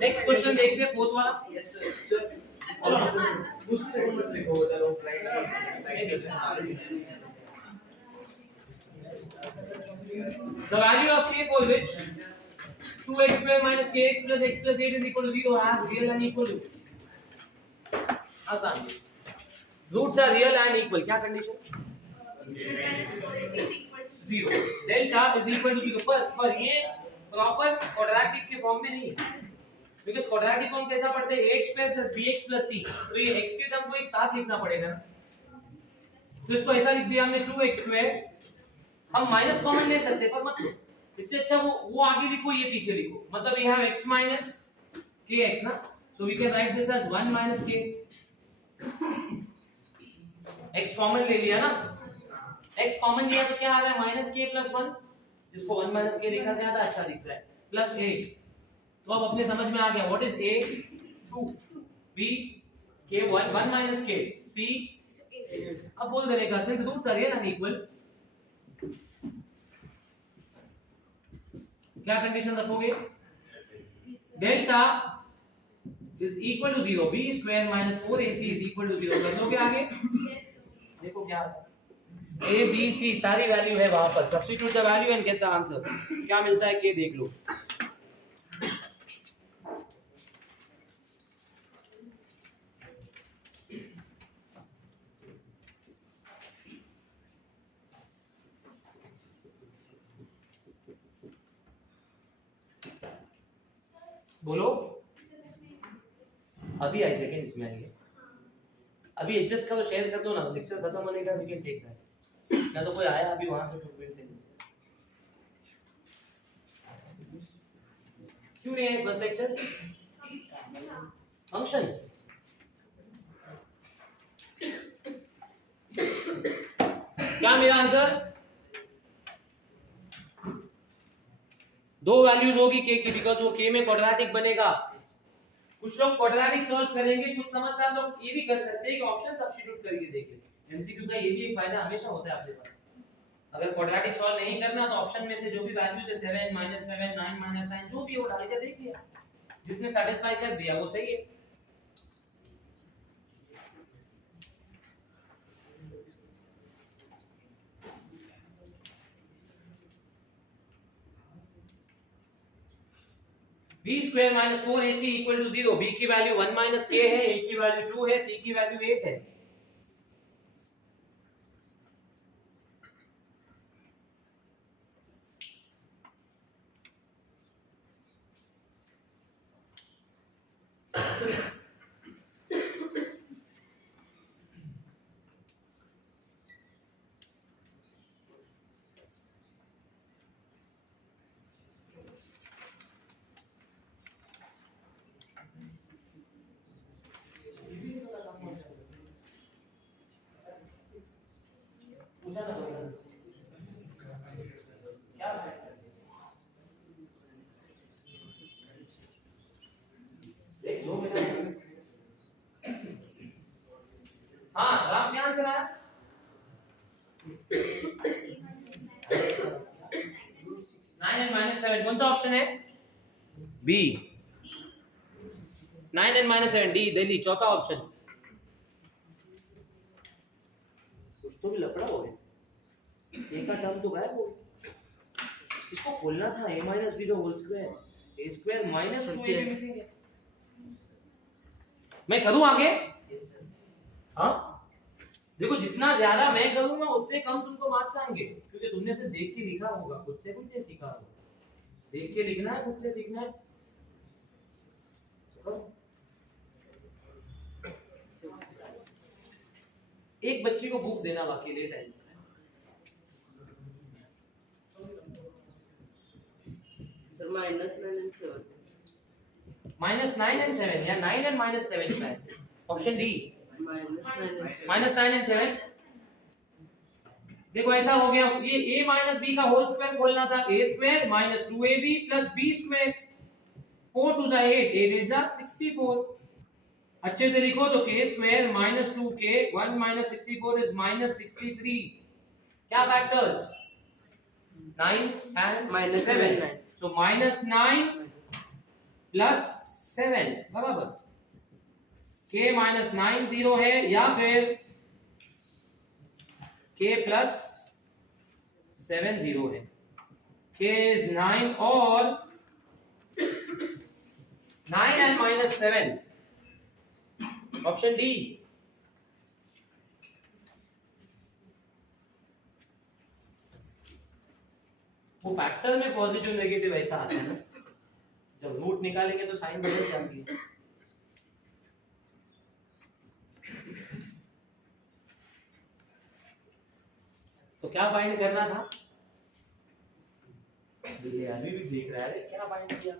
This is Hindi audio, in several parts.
नेक्स्ट क्वेश्चन देखते हैं फोर्थ वाला। उससे मत लिखो जरा वो price The value of k for which 2x square minus kx plus x plus 8 is equal to 0 has real and equal roots. आसान। Roots are real and equal. क्या condition? 0. Delta is equal to 0 पर ये प्रॉपर क्वाड्रेटिक के फॉर्म में नहीं है। बिकॉज़ क्वाड्रेटिक फॉर्म कैसा पढ़ते हैं ax square plus bx plus c। तो ये x के टर्म को एक साथ लिखना पड़ेगा ना। तो इसको ऐसा लिख दिया हमने 2x square। हम माइनस कॉमन ले सकते पर मत लो। इससे अच्छा वो आगे लिखो ये पीछे लिखो। मतलब ये हम x minus kx ना। So we can write this as 1 minus k। x common ले लिया ना। x कॉमन लिया तो क्या आ रहा है माइनस k प्लस 1 जिसको 1 माइनस k लिखा ज्यादा अच्छा दिखता है प्लस 8। तो अब अपने समझ में आ गया what is a 2 b k 1 minus k c 8। अब बोल देने का since roots are real and equal क्या कंडीशन रखोगे delta is equal to 0 b square minus 4ac is equal to 0 कर दोगे आगे। देखो क्या आता है a b c सारी वैल्यू है वहां पर substitute the value and get the answer. क्या मिलता है k देख लो। बोलो अभी आई सेकंड इसमें आएंगे। अभी एडजस्ट करो शेयर कर दो ना लेक्चर खत्म होने का वी कैन टेक दैट। या तो कोई आया अभी वहां से तो फिर से क्यों नहीं आए फर्स्ट लेक्चर फंक्शन क्या मेरा आंसर दो वैल्यूज होगी k की बिकॉज़ वो k में क्वाड्रेटिक बनेगा। कुछ लोग क्वाड्रेटिक सॉल्व करेंगे कुछ समझदार लोग ये भी कर सकते हैं कि ऑप्शन सब्स्टिट्यूट करके देखें। एमसीक्यू का ये भी एक फायदा हमेशा होता है आपके पास। अगर क्वाड्रेटिक सॉल्व नहीं करना तो ऑप्शन में से जो भी वैल्यूज है 7 -7 9 -9 जो भी हो डाल के देख लिया जितने सैटिस्फाई कर दिया वो सही है। b square minus 4ac equal to 0 b की वैल्यू 1 minus k है a की वैल्यू 2 है c की वैल्यू 8 है। हाँ राम क्या आंसर आया 9 and -7 कौन सा ऑप्शन है बी 9 and -7 डी दिल्ली चौथा ऑप्शन। कुछ तो भी लफड़ा हो गया ए का टर्म तो गायब हो गया। इसको खोलना था a - b का whole square a square - 2ab missing है। मैं करूं आगे हाँ देखो जितना ज्यादा मैं करूंगा उतने कम तुमको मार्क्स आएंगे क्योंकि तुमने सिर्फ देख के लिखा होगा खुद से कुछ नहीं सीखा होगा। देख के लिखना है खुद से सीखना है। एक बच्ची को बुक देना बाकी लेट टाइम सर -9 and 7 या 9 and -7 शायद ऑप्शन डी -9 and 7। देखो ऐसा हो गया ये a minus b का होल स्क्वायर खोलना था a square minus 2ab plus b square 4 2 जा 8 8 8 जा 64। अच्छे से लिखो तो k square minus 2k 1 minus 64 is minus 63। क्या फैक्टर्स 9 and -7 सो -9 प्लस 7 बराबर k -9 0 है या फिर k प्लस 7 0 है। k is 9 और 9 and -7 ऑप्शन डी। वो फैक्टर में पॉजिटिव नेगेटिव ऐसा आता है ना, जब रूट निकालेंगे तो साइन बदल जाती है। तो क्या फाइंड करना था? ये अभी भी देख रहा है क्या फाइंड किया।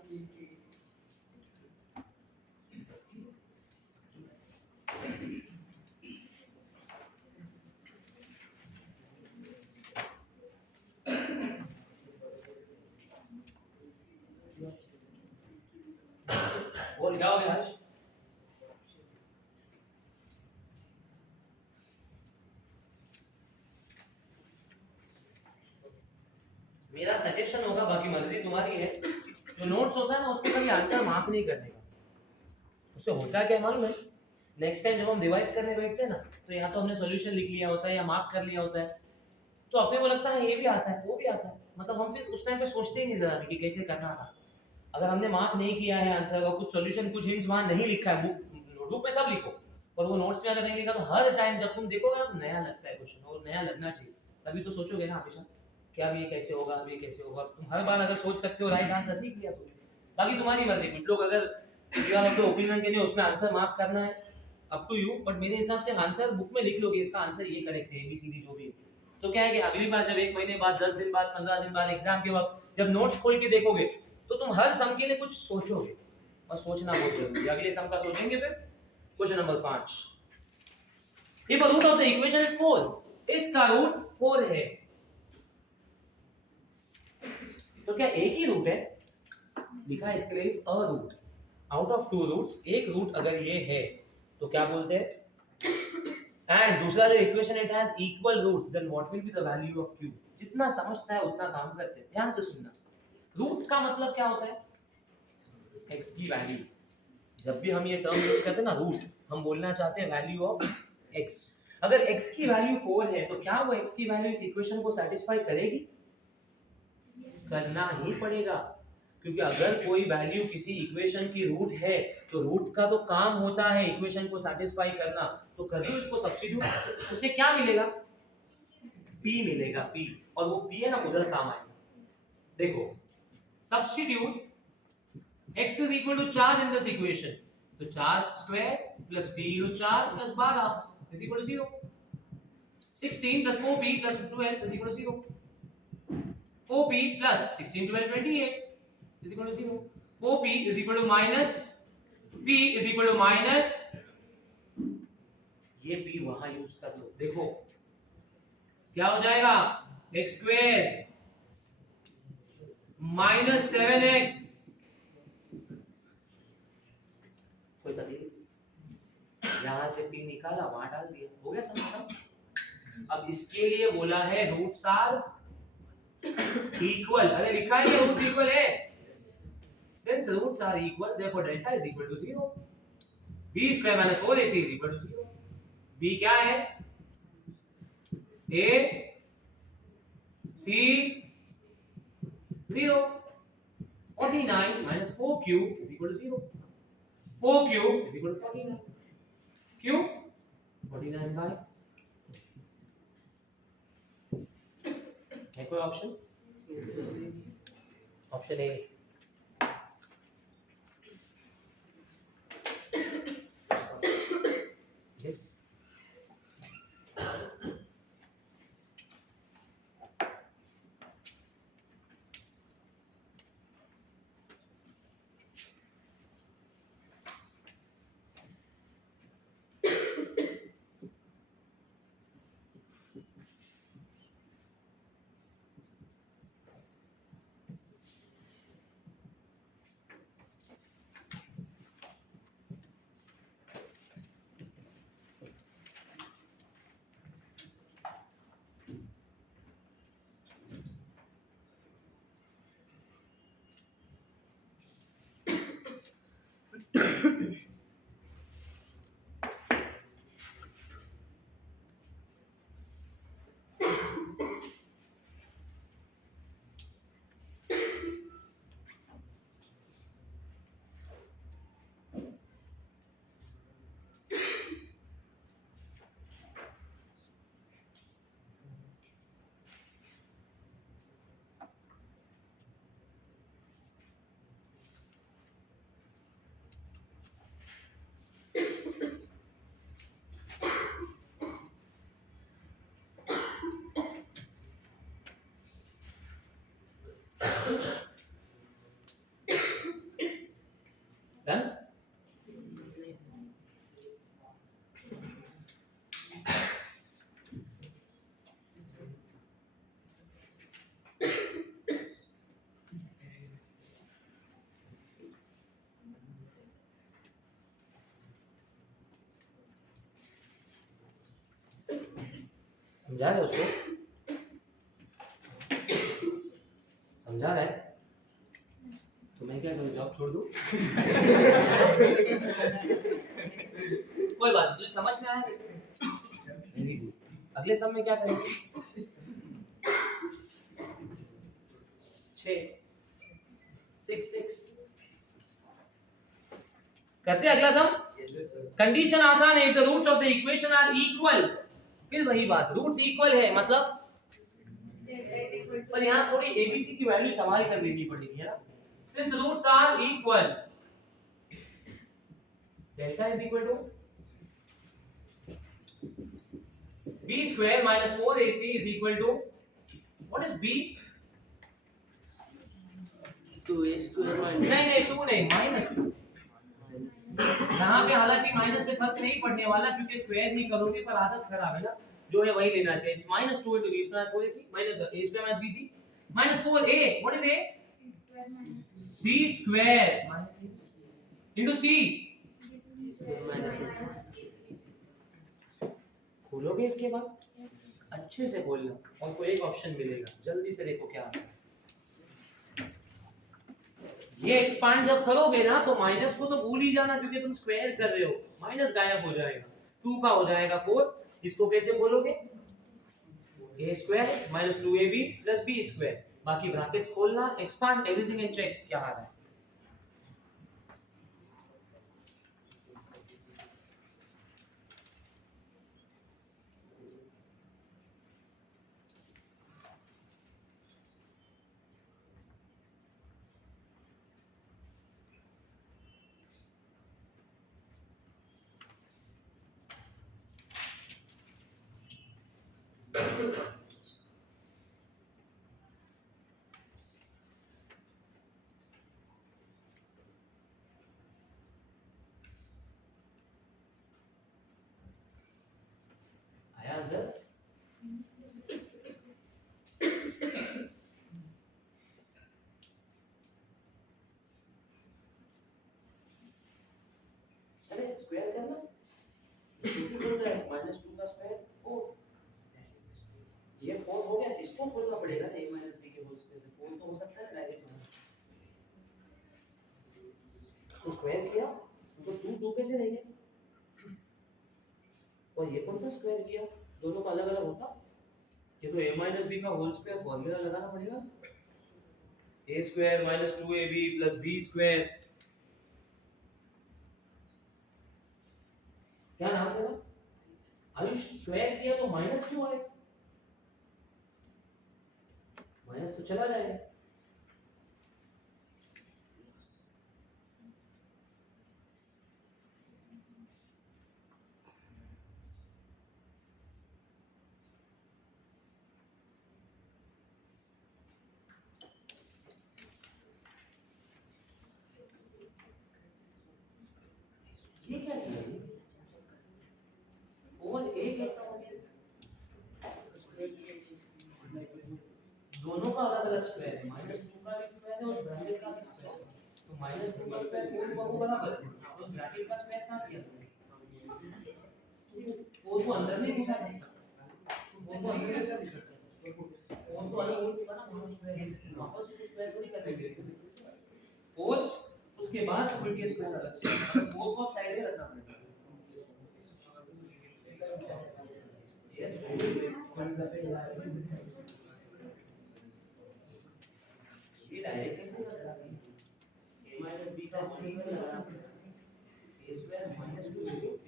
और क्या हो गया हर्ष? मेरा सजेशन होगा, बाकी मर्जी तुम्हारी है, जो नोट्स होता है ना उसको कभी आंसर मार्क नहीं करने का। उससे होता क्या मालूम है, नेक्स्ट टाइम जब हम रिवाइज करने बैठते हैं ना तो या तो हमने सॉल्यूशन लिख लिया होता है या मार्क कर लिया होता है, तो अपने को लगता है ये भी आता है वो भी आता है, मतलब हम फिर उस टाइम पे सोचते ही नहीं जरा भी कि कैसे करना था। अगर हमने मार्क नहीं किया है आंसर का, कुछ सॉल्यूशन कुछ हिंट्स वहां नहीं लिखा है, नोटबुक पे सब लिखो, पर वो नोट्स में अगर नहीं लिखा तो हर टाइम जब तुम देखोगे तो नया लगता है क्वेश्चन, और नया लगना चाहिए, तभी तो सोचोगे ना हमेशा क्या अब ये कैसे होगा, अब ये कैसे होगा। तुम हर बार अगर सोच सकते हो राइट आंसर सीख लिया तो बाकी तुम्हारी मर्जी। कुछ लोग अगर you are of the opinion के लिए उसमें आंसर मार्क करना है, अप टू यू, बट मेरे हिसाब से आंसर बुक में लिख लोगे इसका आंसर ये करेक्ट है एबीसीडी जो भी है, तो क्या है कि अगली बार जब 1 महीने बाद 10 दिन बाद 15 दिन बाद एग्जाम के वक्त जब नोट्स खोल के देखोगे तो तुम हर सम के लिए कुछ सोचोगे, और सोचना बहुत जरूरी है। अगले सम का सोचेंगे फिर। Question number 5, if root of the equation is 4, इसका रूट 4 है, तो क्या एक ही रूट है? लिखा है इसके लिए a root, out of 2 roots एक रूट अगर ये है तो क्या बोलते हैं? एंड दूसरा जो equation it has equal roots, then what will be the value of q। जितना समझता है उतना काम करते हैं, ध्यान से सुनना। रूट का मतलब क्या होता है? x की वैल्यू। जब भी हम ये टर्म यूज करते हैं ना रूट, हम बोलना चाहते हैं वैल्यू ऑफ x। अगर x की वैल्यू 4 है तो क्या वो x की वैल्यू इस इक्वेशन को सैटिस्फाई करेगी? करना ही पड़ेगा, क्योंकि अगर कोई वैल्यू किसी इक्वेशन की रूट है तो रूट का तो काम होता है इक्वेशन को सैटिस्फाई करना, तो कर दो इसको सब्स्टिट्यूट, उससे क्या मिलेगा? p मिलेगा, p, और वो p है ना उधर काम आएगा। देखो substitute x is equal to 4 in this equation, तो 4 square plus p into 4 plus 12 is equal to 0। 16 plus 4p plus 12 is equal to 0। 4p plus 16 12 28 is equal to 0। 4p is equal to minus p is equal to minus, ये p वहां यूज कर लो। देखो क्या हो जाएगा, x स्क्वायर माइनस 7x, कोई तकलीफ? यहां से p निकाला वहां डाल दिया, हो गया समझ। अब इसके लिए बोला है रूट्स आर इक्वल। अरे लिखा है ये रूट्स इक्वल है, since roots are equal therefore delta is equal to 0। b square minus 4ac is equal to 0। b क्या है? a c 0। 49 minus 4q is equal to 0। 4q is equal to 49। q 49 by, है कोई ऑप्शन? Option A. यस समझा रहे उसको? समझा रहा है? तो मैं क्या करूँ, जॉब छोड़ दूँ? कोई बात नहीं, तुझे समझ में आया? Very good. अगले सम में क्या करेंगे? 6 6 6 करते हैं अगला सम। कंडीशन आसान है, the roots of the equation are equal. फिर वही बात, रूट्स इक्वल है मतलब, पर यहाँ थोड़ी एबीसी की वैल्यू संभाल कर लेनी पड़ेगी, है ना? Since roots are equal, delta is equal to b square minus 4ac is equal to, what is b? 2a square minus नहीं 2 नहीं, -2। यहाँ पे हालांकि माइनस से फर्क नहीं पड़ने वाला क्योंकि स्क्वायर ही करोगे, पर आदत खराब है ना, जो है वही लेना चाहिए। It's -2 into b square minus 4ac minus a square minus bc minus 4a, what is a? c square into c minus खोलोगे इसके बाद अच्छे से बोलना, और कोई एक ऑप्शन मिलेगा, जल्दी से देखो क्या है। ये एक्सपांड जब करोगे ना तो माइनस को तो भूल ही जाना क्योंकि तुम स्क्वायर कर रहे हो, माइनस गायब हो जाएगा, 2 का हो जाएगा 4। इसको कैसे बोलोगे? a square minus 2ab plus b square, बाकी ब्रैकेट्स खोलना, एक्सपांड एवरीथिंग एंड चेक क्या आ रहा है। आया आंसर? अरे स्क्वायर करना, बोल रहा है -2 का स्क्वायर 4, ये 4 हो गया, इसको खोलना पड़ेगा ना, a b के होल स्क्वायर से 4 तो हो सकता है डायरेक्ट, तो स्क्वायर किया तो 2 कैसे रह गया, और ये कौन सा स्क्वायर किया, दोनों का अलग अलग होता, ये तो a b का होल स्क्वायर फॉर्मूला लगाना पड़ेगा, a square minus 2ab plus b square, क्या नाम था? आयुष। स्क्वायर किया तो माइनस क्यों आए? माइनस तो चला जाएगा, ये क्या किया? और एक ऐसा हो गया, दोनों का अलग अलग स्क्वायर है, -2 का भी स्क्वायर है और ब्रैकेट का भी स्क्वायर है, तो -2 का स्क्वायर 4 को बराबर है, तो ब्रैकेट का स्क्वायर क्या किया? वो तो अंदर नहीं घुसा सकता, वो तो अंदर कैसे घुस सकता है, वो तो अलग हो चुका ना, दोनों स्क्वायर वापस उसको स्क्वायर थोड़ी कर देंगे, 4 उसके बाद खुल के स्क्वायर अलग से, 4 को साइड में रखना पड़ेगा। ये डायरेक्ट कैसे कर सकते हैं? a b का स्क्वायर लगा, a स्क्वायर -2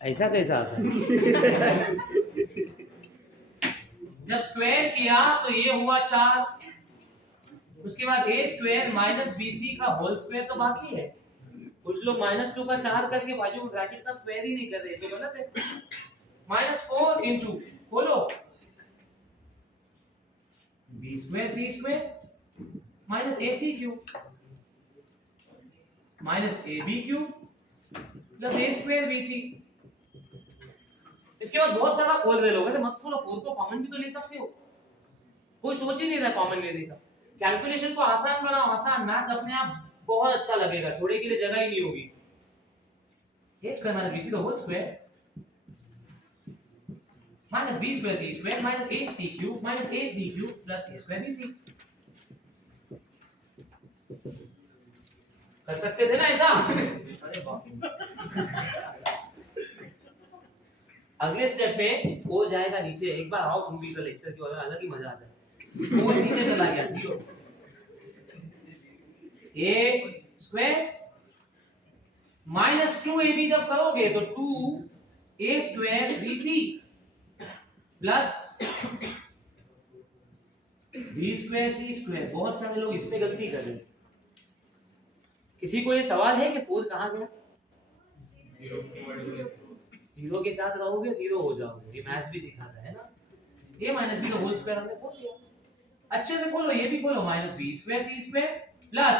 ऐसा कैसा आता है? जब स्क्वायर किया तो ये हुआ 4, उसके बाद a स्क्वायर माइनस bc का होल स्क्वायर तो बाकी है, कुछ लोग -2 का 4 करके बाजू में ब्रैकेट का स्क्वायर ही नहीं कर रहे, तो गलत है। -4 into खोलो b square c square minus ac cube minus ab cube plus a square bc। इसके बाद बहुत सारा खोल रहे लोग, मत खोलो, 4 को कॉमन भी तो ले सकते हो, कोई सोच ही नहीं रहा कॉमन लेने का। कैलकुलेशन को आसान बनाओ, आसान, मैथ्स अपने आप बहुत अच्छा लगेगा, थोड़े के लिए जगह ही नहीं होगी। a square minus bc the whole square minus b square c square minus 8c cube minus 8b cube plus a square bc। कर सकते थे ना ऐसा? अरे बाप। अगले स्टेप में हो जाएगा नीचे, एक बार आओ तुम भी तो लेक्चर की वजह अलग ही मजा आता है। वो नीचे चला गया 0 a स्क्वायर माइनस 2ab जब करोगे तो 2a square bc plus b square c square. बहुत सारे लोग इसमें गलती कर रहे हैं। किसी को ये सवाल है कि 4 कहाँ गया? 0 के साथ रहोगे 0 हो जाओगे, ये मैथ भी सिखाता है ना। a माइनस b का होल स्क्वायर हमने खोल दिया, अच्छे से खोलो, ये भी खोलो, minus b square c square plus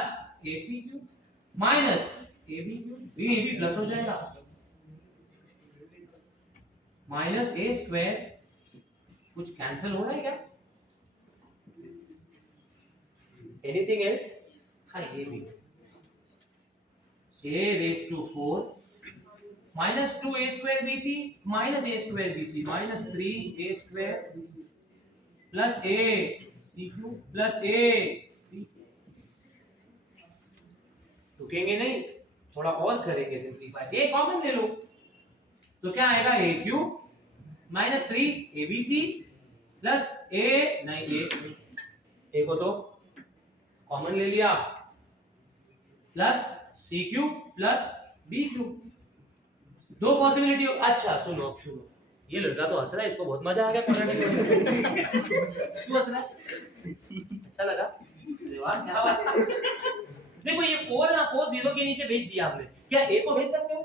ac cube minus ab cube, ये भी प्लस हो जाएगा, माइनस a स्क्वायर, कुछ कैंसिल हो रहा है क्या? Anything else? हाँ ये भी a raised to 4 minus 2a square bc minus a square bc minus 3a square plus a c cube plus a b। रुकेंगे नहीं, थोड़ा और करेंगे सिंपलीफाई। a कॉमन ले लो तो क्या आएगा? a cube minus 3 abc plus a, नहीं a को तो कॉमन ले लिया, plus c cube plus b cube. दो पॉसिबिलिटी। अच्छा सुनो, अब सुनो, ये लड़का तो हंस रहा है, इसको बहुत मजा आ गया क्यों हंस रहा है? अच्छा लगा? अरे वाह क्या बात है। देखो ये 4 है ना, 4 0 के नीचे भेज दिया आपने, क्या a को भेज सकते हो?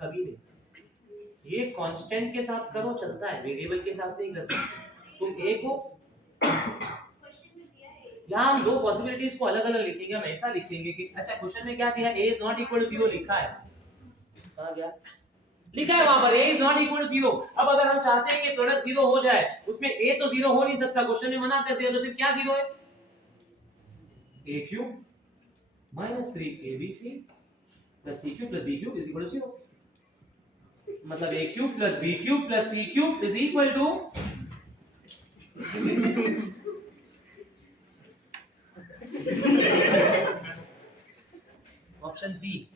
कभी नहीं। ये कांस्टेंट के साथ करो चलता है, वेरिएबल के साथ नहीं कर सकते। तुम a को, यहाँ हम दो पॉसिबिलिटीज को अलग अलग लिखेंगे। हम ऐसा लिखेंगे कि अच्छा क्वेश्चन में क्या दिया, a is not equal to 0 लिखा है, कहाँ गया? लिखा है वहां पर a is not equal to 0। अब अगर हम चाहते हैं कि प्रोडक्ट 0 हो जाए, उसमें a तो 0 हो नहीं सकता, क्वेश्चन में मना कर दिया, तो फिर क्या 0 है? a cube minus 3abc plus c cube plus b cube is equal to 0। मतलब a cube plus b cube plus c cube is equal to option C.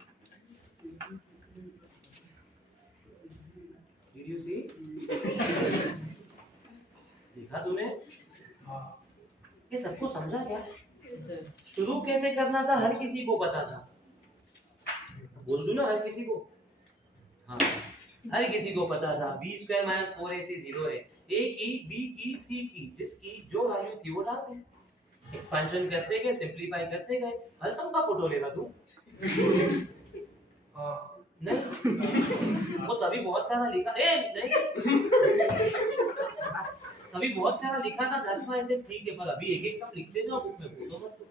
Did you see? देखा तूने? ये सबको समझा क्या? शुरू कैसे करना था हर किसी को पता था, बोल दूं ना हर किसी को? हाँ हर किसी को पता था। b स्क्वायर माइनस 4ac 0 है, a की, b की, c की, जिसकी जो वैल्यू थी वो डाल दे। एक्सपेंशन करते गए, सिंपलीफाई करते गए। हर सब का फोटो लेगा तू? नहीं, वो तभी बहुत सारा लिखा, नहीं तभी बहुत सारा लिखा था, दैट्स व्हाई से ठीक है, पर अभी एक एक सब लिखते जाओ बुक में, फोटो मत लो।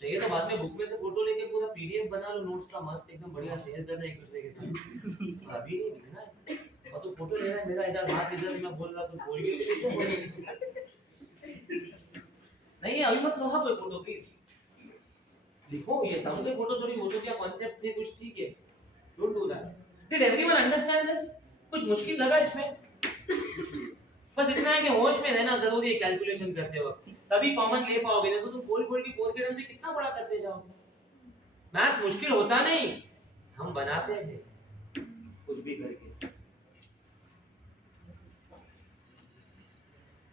चाहिए तो बाद में बुक में से फोटो लेके पूरा पीडीएफ बना लो नोट्स का, मस्त एकदम बढ़िया शेयर करना एक दूसरे के साथ। अभी नहीं लिखना है, और तू फोटो ले रहा है मेरा, इधर हाथ इधर मैं बोल रहा, तू बोल के नहीं अभी मत लो। हाँ कोई फोटो प्लीज लिखो, ये सब के फोटो थोड़ी, वो तो क्या कॉन्सेप्ट थे कुछ, ठीक है, don't do that. Did everyone understand this? कुछ मुश्किल लगा इसमें? बस इतना है कि होश में रहना जरूरी है कैलकुलेशन करते वक्त, तभी कॉमन ले पाओगे, नहीं तो तुम खोल खोल के 4 के टर्म से कितना बड़ा करते जाओगे। मैथ्स मुश्किल होता नहीं, हम बनाते हैं कुछ भी करके।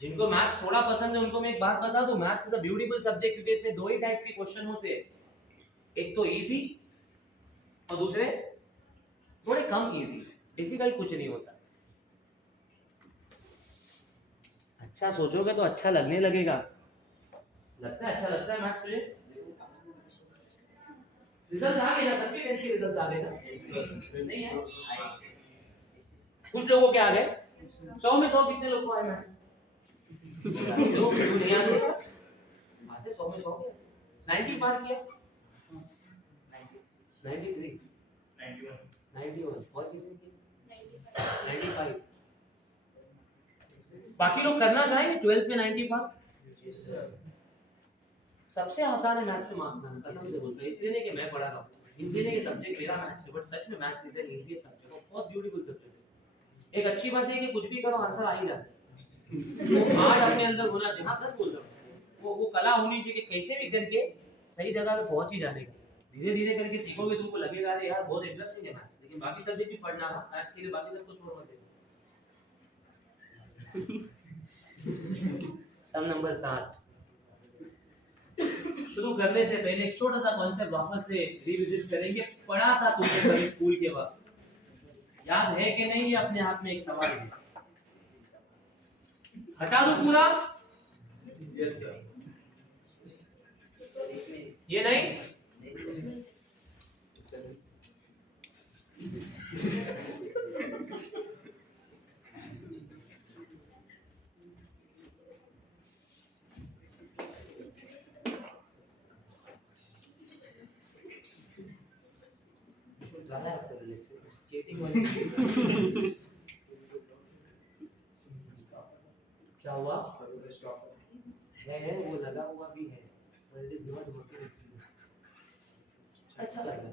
जिनको मैथ्स थोड़ा पसंद है उनको मैं एक बात बता दूं, maths is a beautiful subject, क्योंकि इसमें दो ही टाइप के क्वेश्चन होते हैं, एक तो इजी और दूसरे थोड़े कम इजी। डिफिकल्ट कुछ नहीं होता। अच्छा सोचोगे तो अच्छा लगने लगेगा। लगता है अच्छा लगता है मैथ्स तुझे? रिजल्ट आ गया, सबके टेस्ट के रिजल्ट आ गए ना? नहीं है कुछ लोगों के आ गए 100 में 100 कितने लोग को आए मैथ्स लोग नहीं आ रहे आते 100 में 100 90 पार किया 93 91 और किसने किया 95 बाकी लोग करना चाहेंगे 12th में 90 पार सबसे आसान है मैथ्स में मार्क्स लाना कसम से बोलता हूं इसलिए नहीं कि मैं पढ़ा रहा हूं इसलिए नहीं कि सब्जेक्ट मेरा मैथ्स है बट सच में maths is an easy subject और बहुत ब्यूटीफुल सब्जेक्ट है एक अच्छी बात है कि कुछ भी करो आंसर आ ही जाता है वो आर्ट अपने अंदर होना चाहिए हां सच बोल रहा हूं वो कला होनी चाहिए कि कैसे भी करके सही जगह पे पहुंच ही जाने का धीरे धीरे करके सीखोगे तुमको लगेगा अरे यार बहुत इंटरेस्टिंग है मैथ्स लेकिन बाकी सब्जेक्ट भी पढ़ना है मैथ्स के लिए बाकी सब कुछ छोड़ मत देना सम नंबर 7 शुरू करने से पहले एक छोटा सा कॉन्सेप्ट वापस से रिविजिट करेंगे पढ़ा था तुमने कभी स्कूल के वक्त याद है कि नहीं ये अपने आप में एक सवाल है हटा दूं पूरा यस सर ये नहीं ज़्यादा after the lecture skating वाली क्या हुआ है वो लगा हुआ भी है but it is not working अच्छा लगा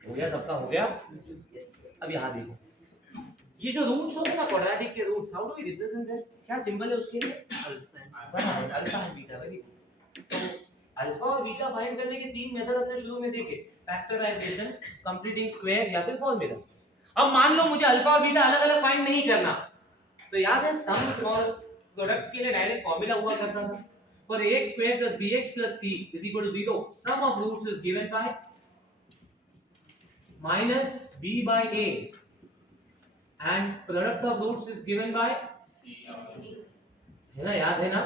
हो गया सबका हो गया अब यहाँ देखो ये जो रूट्स होते हैं ना क्वाड्रेटिक के roots how do we represent them क्या सिंबल है उसके लिए alpha and beta very good तो अल्फा और बीटा फाइंड करने के तीन मेथड अपने शुरू में देखे फैक्टराइजेशन कंप्लीटिंग स्क्वायर या फिर फॉर्मूला अब मान लो मुझे अल्फा और बीटा अलग-अलग फाइंड नहीं करना तो याद है सम और प्रोडक्ट के लिए डायरेक्ट फॉर्मूला हुआ करता था for ax square plus bx plus c is equal to 0 sum of roots is given by minus b by a and product of roots is given by है ना याद है ना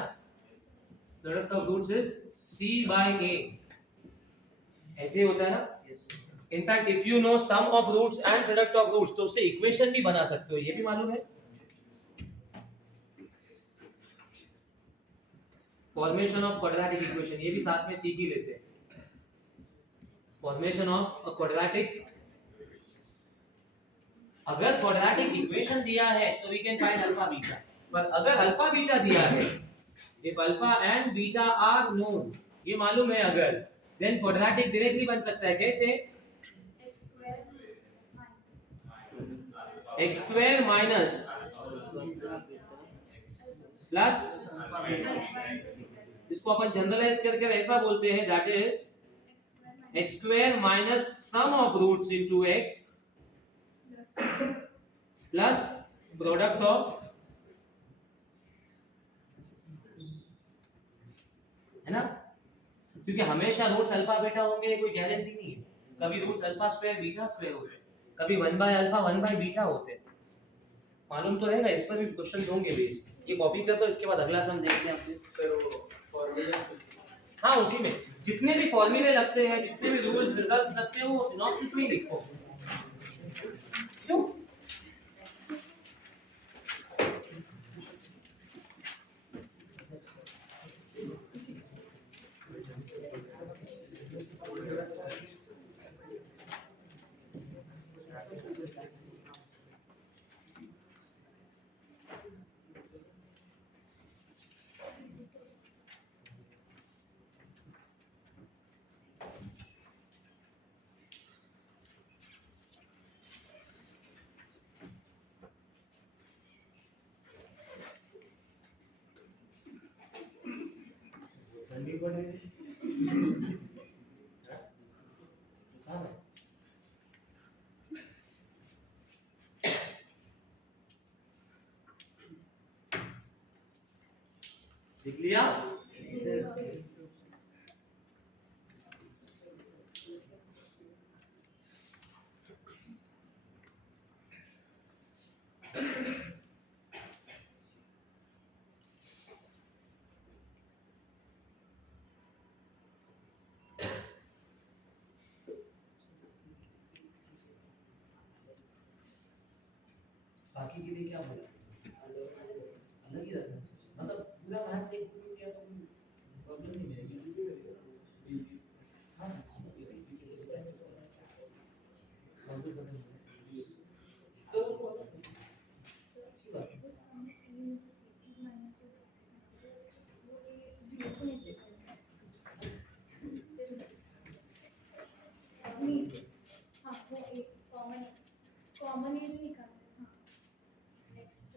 product of roots is c by a ऐसे होता है ना in fact if you know sum of roots and product of roots तो उससे इक्वेशन भी बना सकते हो ये भी मालूम है फॉर्मेशन ऑफ क्वाड्रेटिक इक्वेशन ये भी साथ में सीख ही लेते हैं फॉर्मेशन ऑफ अ क्वाड्रेटिक अगर क्वाड्रेटिक इक्वेशन दिया है तो we can find alpha beta पर अगर अल्फा बीटा दिया है if alpha and beta are known ये मालूम है अगर देन क्वाड्रेटिक डायरेक्टली बन सकता है कैसे x स्क्वायर माइनस प्लस इसको अपन जनरलाइज करके ऐसा बोलते हैं that is x square minus sum of roots into x plus product of है ना क्योंकि हमेशा रूट्स अल्फा बीटा होंगे कोई गारंटी नहीं है कभी roots alpha square beta square होते हैं कभी 1 बाय अल्फा 1 बाय बीटा होते हैं मालूम तो रहेगा इस पर भी क्वेश्चंस होंगे बेस ये कॉपी कर दो इसके बाद अगला सम देखते हैं आपसे सर वो फॉर्मूला हाँ उसी में जितने भी फॉर्मूले लगते हैं जितने भी रूल्स रिजल्ट्स लगते हैं वो सिनॉप्सिस में ही लिखो क्यों ठंडी पड़ रही है जुकाम है लिख लिया बाकी के लिए क्या बोला? अलग ही रखना चाहिए, मतलब पूरा मैथ्स एक बुक में किया तो प्रॉब्लम नहीं है। हाँ समझ गया, प्रोसेस खत्म हो गया। तो वो अच्छी बात है। हाँ वो एक कॉमन ये जो निकालते हैं, हाँ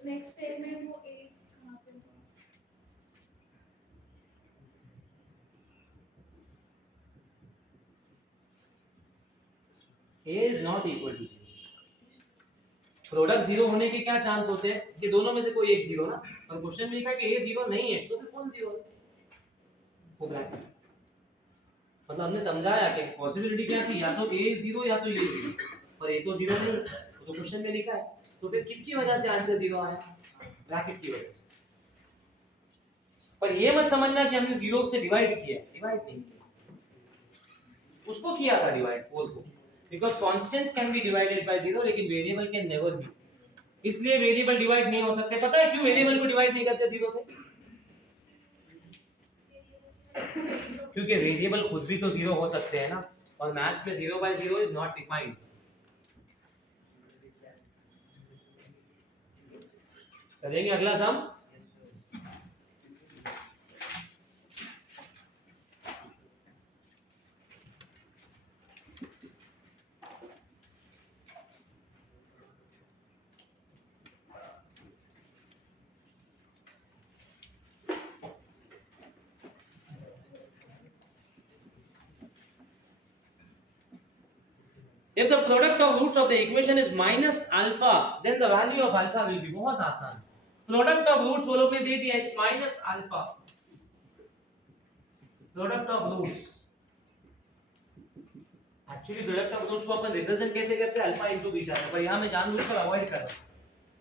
नेक्स्ट स्टेप में वो एक कहाँ पे होगा? A is not equal to 0। Product zero होने के क्या चांस होते हैं कि दोनों में से कोई एक जीरो ना, और क्वेश्चन में लिखा है कि A जीरो नहीं है, तो फिर कौन जीरो है? वो ब्रैकेट, मतलब हमने समझाया कि पॉसिबिलिटी क्या थी, या तो A जीरो या तो ये जीरो, पर A तो जीरो नहीं, तो क्वेश्चन में लिखा है, तो फिर किसकी वजह से आंसर जीरो आया? ब्रैकेट की वजह से। पर ये मत समझना कि हमने जीरो से डिवाइड किया, डिवाइड नहीं किया, उसको किया था डिवाइड 4 को, because constants can be divided by zero लेकिन वेरिएबल कैन नेवर बी, इसलिए वेरिएबल डिवाइड नहीं हो सकते। पता है क्यों वेरिएबल को डिवाइड नहीं करते जीरो से? क्योंकि वेरिएबल खुद भी तो जीरो हो सकते हैं ना, और मैथ्स में 0 by 0 इज नॉट डिफाइंड। करेंगे अगला सम। If the product of roots of the equation is minus alpha, then the value of alpha will be, बहुत आसान, प्रोडक्ट ऑफ रूट्स वो लोग ने दे दिया x minus alpha, product of roots, actually product of roots को अपन रिप्रेजेंट कैसे करते हैं? अल्फा इनटू बीटा, पर यहां मैं जानबूझकर अवॉइड कर रहा हूं,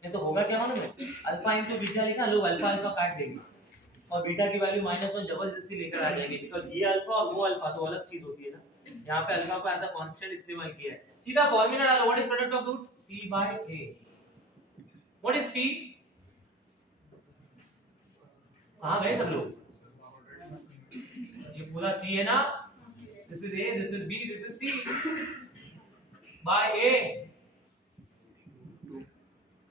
नहीं तो होगा क्या मालूम है, अल्फा इनटू बीटा लिखा, लोग अल्फा अल्फा काट देंगे और बीटा की वैल्यू -1 जबरदस्ती लेकर आ जाएंगे, बिकॉज़ ये अल्फा और वो अल्फा तो अलग चीज होती है ना, यहाँ पे अल्फा को एज अ कांस्टेंट इस्तेमाल किया है। सीधा फार्मूला डालो, what is product of roots? c by a। What is c? कहां गए सब लोग? ये पूरा c है ना, this is a, this is b, this is c by a।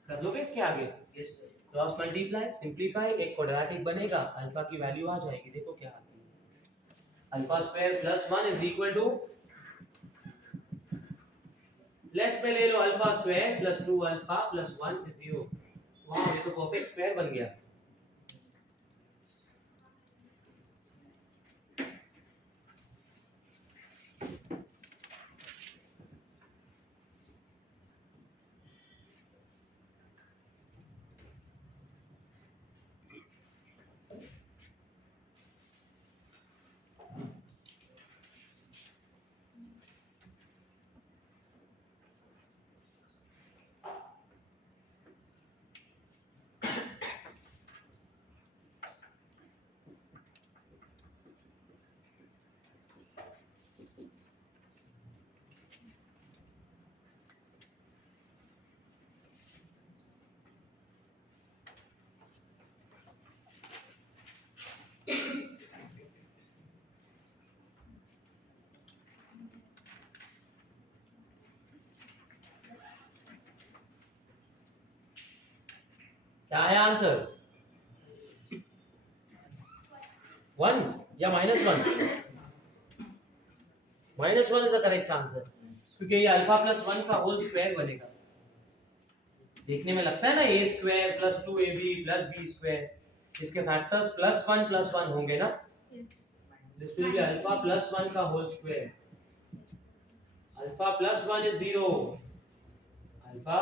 कर लो फिर इसके आगे क्रॉस मल्टीप्लाई, सिंपलीफाई, एक क्वाड्रेटिक बनेगा, अल्फा की वैल्यू आ जाएगी, देखो क्या आती है, alpha square plus 1 is equal to, left में ले लो alpha square plus 2 alpha plus 1 is 0। वाह, ये तो परफेक्ट स्क्वायर बन गया। क्या है आंसर? 1 या -1? -1 इज द करेक्ट आंसर, क्योंकि ये अल्फा प्लस 1 का होल स्क्वायर बनेगा। देखने में लगता है ना a square plus 2ab plus b square, इसके फैक्टर्स प्लस 1 होंगे ना, this will be alpha plus 1 का whole square, alpha plus 1 is 0, alpha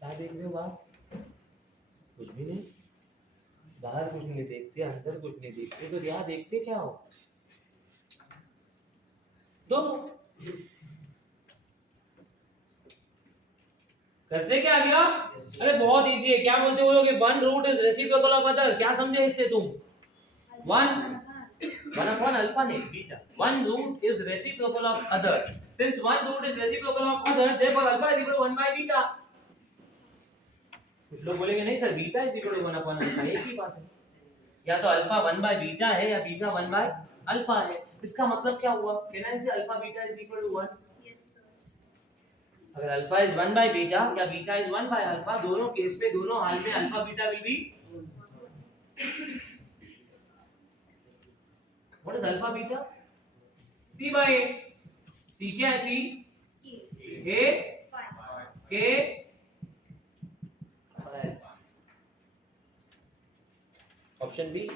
क्या देख रहे हो बाहर? कुछ भी नहीं, बाहर कुछ नहीं देखते, अंदर कुछ नहीं देखते, तो यहाँ देखते क्या हो? दो करते क्या गया? अरे बहुत इजी है, क्या बोलते बोलोगे? One root is reciprocal of other, क्या समझे इससे तुम? 1 1 upon alpha नहीं beta. One root is reciprocal of other. Since one root is reciprocal of other, therefore alpha is equal to 1 by beta. कुछ लोग बोलेंगे नहीं sir beta is equal to 1 upon alpha. एक ही बात है. या तो अल्फा 1 by बीटा है या बीटा 1 by अल्फा है. इसका मतलब क्या हुआ? Can I say alpha beta is equal to 1? Yes, sir. अगर अल्फा इज 1 by बीटा या बीटा इज 1 by अल्फा, दोनों केस पे दोनों हाल में alpha beta will be. What is alpha beta? c by a. c क्या है? c K. a 5. k option B.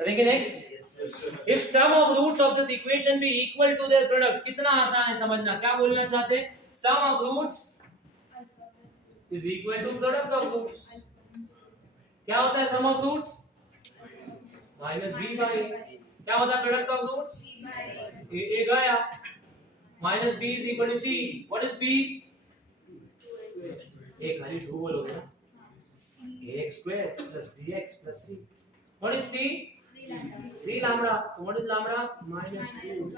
करेंगे next. If sum of roots of this equation be equal to their product, कितना आसान है समझना. क्या बोलना चाहते हैं? Sum of roots is equal to product of roots. क्या होता है sum of roots? minus b by. क्या होता है product of roots? a गया. minus b is equal to c. What is b? a खाली 2 बोलोगे ना. ax square plus bx plus c. What is c? 3 lambda. So what is lambda? minus 2.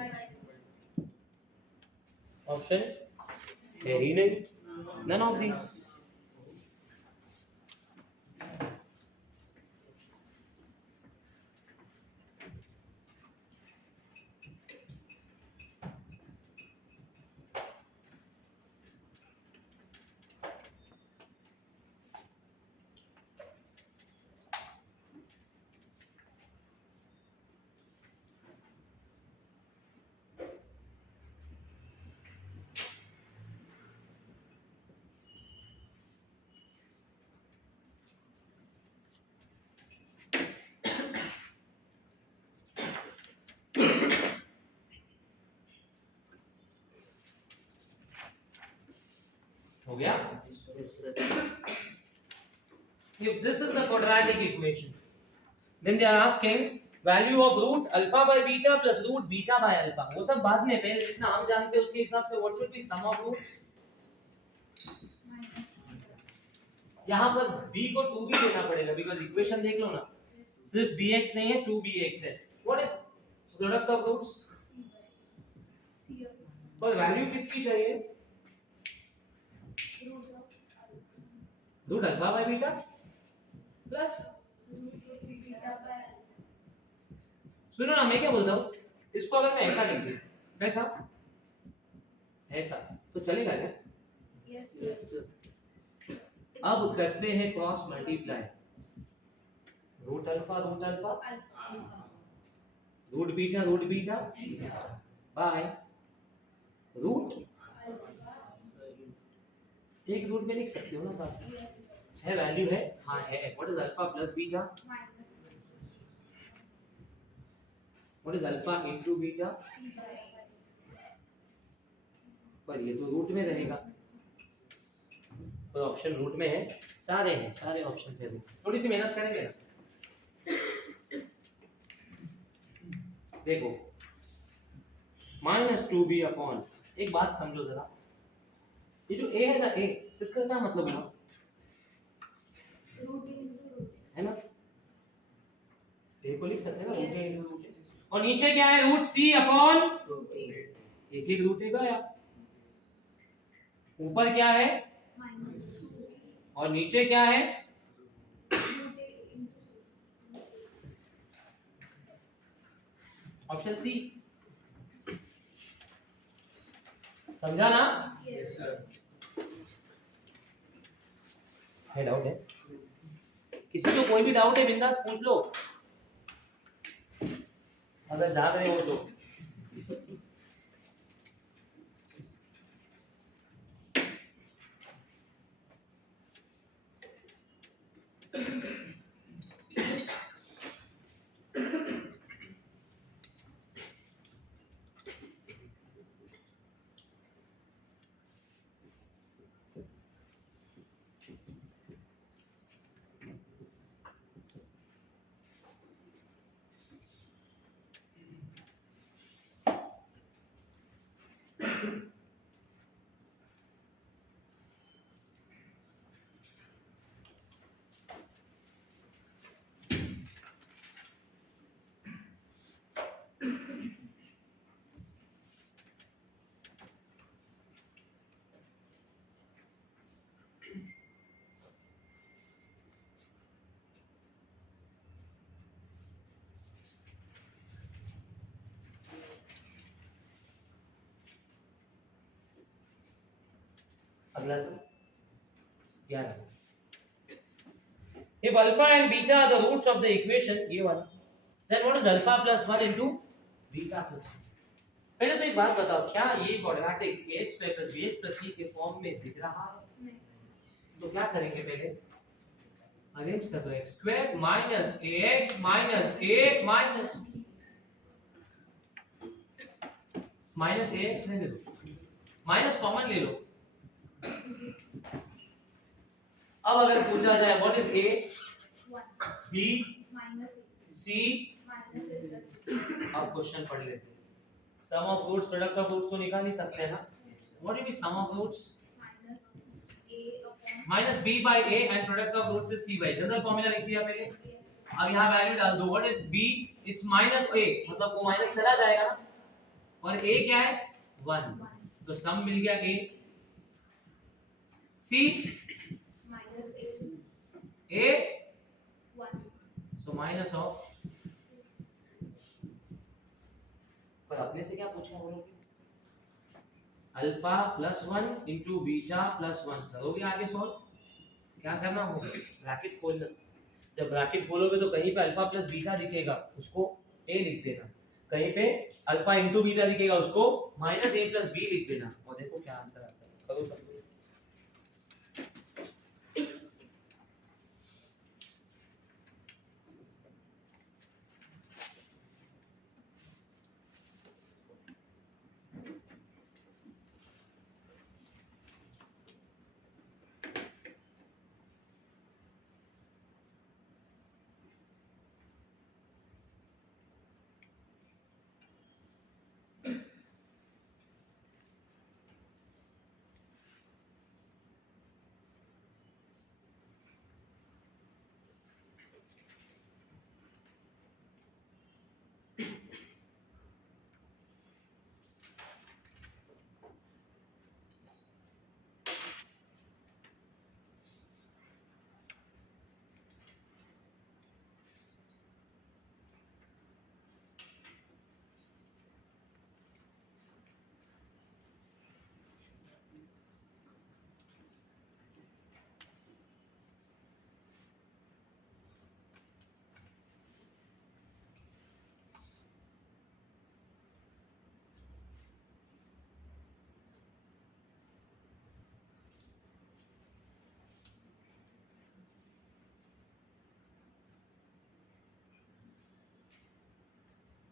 Option है ही नहीं. None of these. हो गया. Yes, sir. If this is the quadratic equation, then they are asking value of root alpha by beta plus root beta by alpha. वो सब बाद में, पहले जितना हम जानते हैं उसके हिसाब से what should be sum of roots. यहाँ पर b को 2 भी देना पड़ेगा because equation देख लो ना, सिर्फ bx नहीं है 2bx है. What is product of roots? पर वैल्यू किसकी चाहिए? Root alpha by beta plus. सुनो ना, मैं क्या बोलता हूँ, इसको अगर मैं ऐसा लिख दूं, कैसा? ऐसा तो चलेगा क्या? Yes, sir. अब करते हैं cross multiply. Root alpha root beta by root. एक रूट में लिख सकते हो ना साथ में. है वैल्यू है. हाँ है. What is alpha plus beta? What is alpha into beta? पर ये तो रूट में रहेगा. तो ऑप्शन रूट में है. सारे हैं, सारे ऑप्शन से. थोड़ी सी मेहनत करेंगे ना. देखो -2b अपॉन. एक बात समझो जरा, ये जो a है ना, a, इसका क्या मतलब हुआ? है ना, a को लिख सकते हैं ना root a into root a. और नीचे क्या है? रूट c अपॉन एक रूट a गया. ऊपर क्या है? और नीचे क्या है? Option C. समझा ना? Yes. है डाउट है? किसी को कोई भी डाउट है बिंदास पूछ लो, अगर जाग रहे हो तो। अगला sir 11, if alpha and beta are the roots of the equation, ये वाला, then what is alpha plus 1 into beta plus 1? पहले तो एक बात बताओ, क्या ये quadratic ax square plus bx plus c के फॉर्म में दिख रहा है? नहीं. तो क्या करेंगे, पहले अरेंज कर दो, x square minus ax minus a minus ax ले लो, माइनस कॉमन ले लो। अब अगर पूछा जाए what is a, 1 b, minus c, minus a plus अब क्वेश्चन पढ़ लेते हैं। Sum of roots product of roots तो निकाल ही सकते हैं ना। What is sum of roots? minus a upon minus b by a and product of roots is c by, general formula लिख दिया पहले। a. अब यहाँ वैल्यू डाल दो, what is b, it's minus a, मतलब वो माइनस चला जाएगा ना, और a क्या है 1, तो सम मिल गया a, c minus a, 1 so minus of, पर अपने से क्या पूछा हम लोग, alpha plus 1 into beta plus 1, करोगे आगे सॉल्व? क्या करना होगा, ब्रैकेट खोलना, जब ब्रैकेट खोलोगे तो कहीं पे अल्फा प्लस बीटा दिखेगा, उसको a लिख देना, कहीं पे अल्फा इंटू बीटा दिखेगा, उसको माइनस a प्लस b लिख देना, और देखो क्या आंसर आता है। करो सब।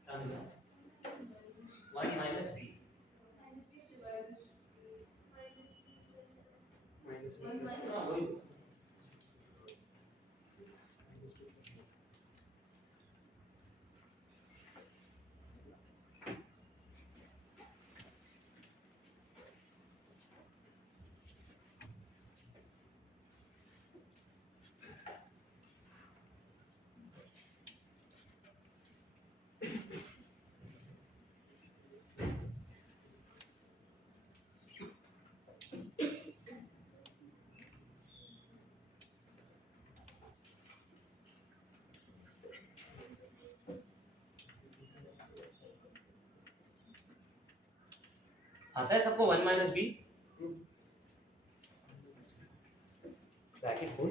क्या मिला, 1 माइनस b माइनस, हाँ वही, आता है सबको 1 माइनस बी ब्रैकेट खोल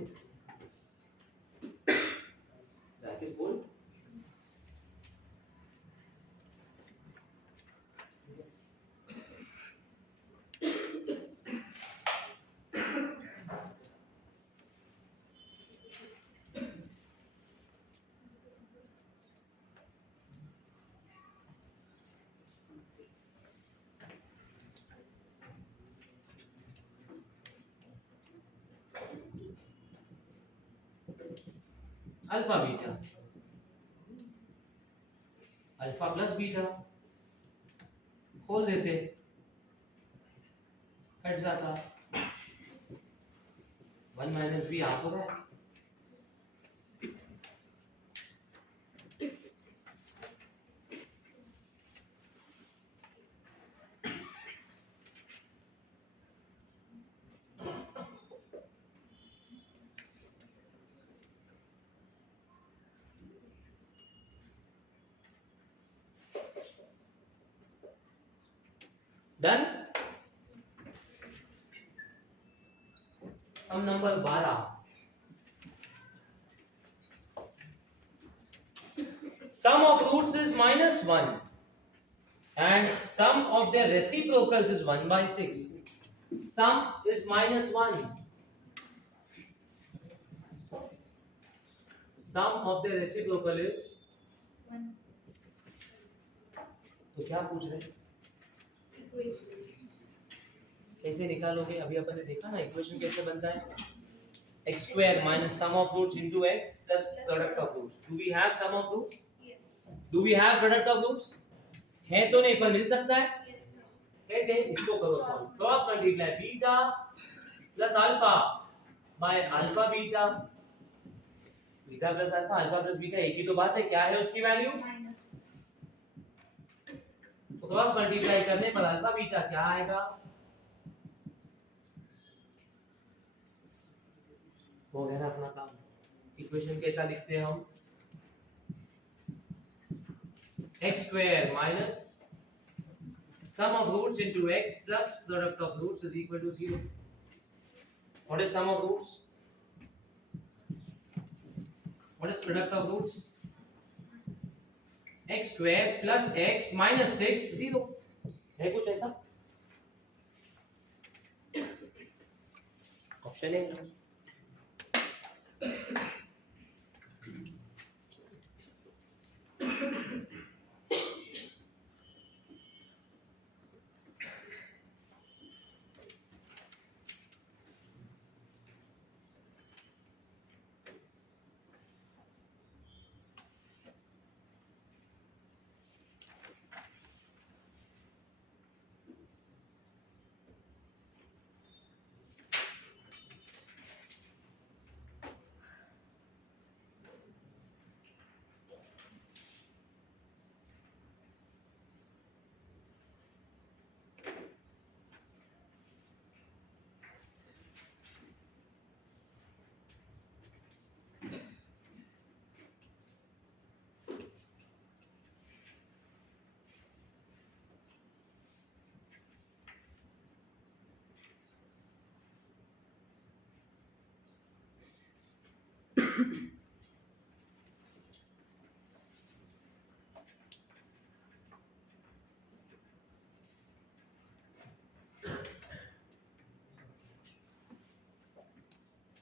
ब्रैकेट खोल alpha beta alpha plus beta खोल देते कट जाता 1 माइनस बी आ तो रहा है done sum number 12 sum of roots is -1 and sum of their reciprocals is 1 by 6 sum is -1 sum of their reciprocal is 1 तो क्या पूछ रहे हैं इक्वेशन कैसे निकालोगे अभी अपन ने देखा ना इक्वेशन कैसे बनता है x square minus sum of roots into x plus product of roots do we have sum of roots do we have product of roots है तो नहीं पर मिल सकता है कैसे इसको करो solve cross multiply beta plus alpha by alpha beta beta plus alpha plus beta एक ही तो बात है क्या है उसकी वैल्यू तो क्रॉस मल्टीप्लाई करने पर अल्फा बीटा क्या आएगा हो गया ना अपना काम इक्वेशन कैसा लिखते हैं हम x square minus sum of roots into x plus product of roots is equal to 0 what is sum of roots what is product of roots x square plus x minus 6 0 है कुछ ऐसा ऑप्शन है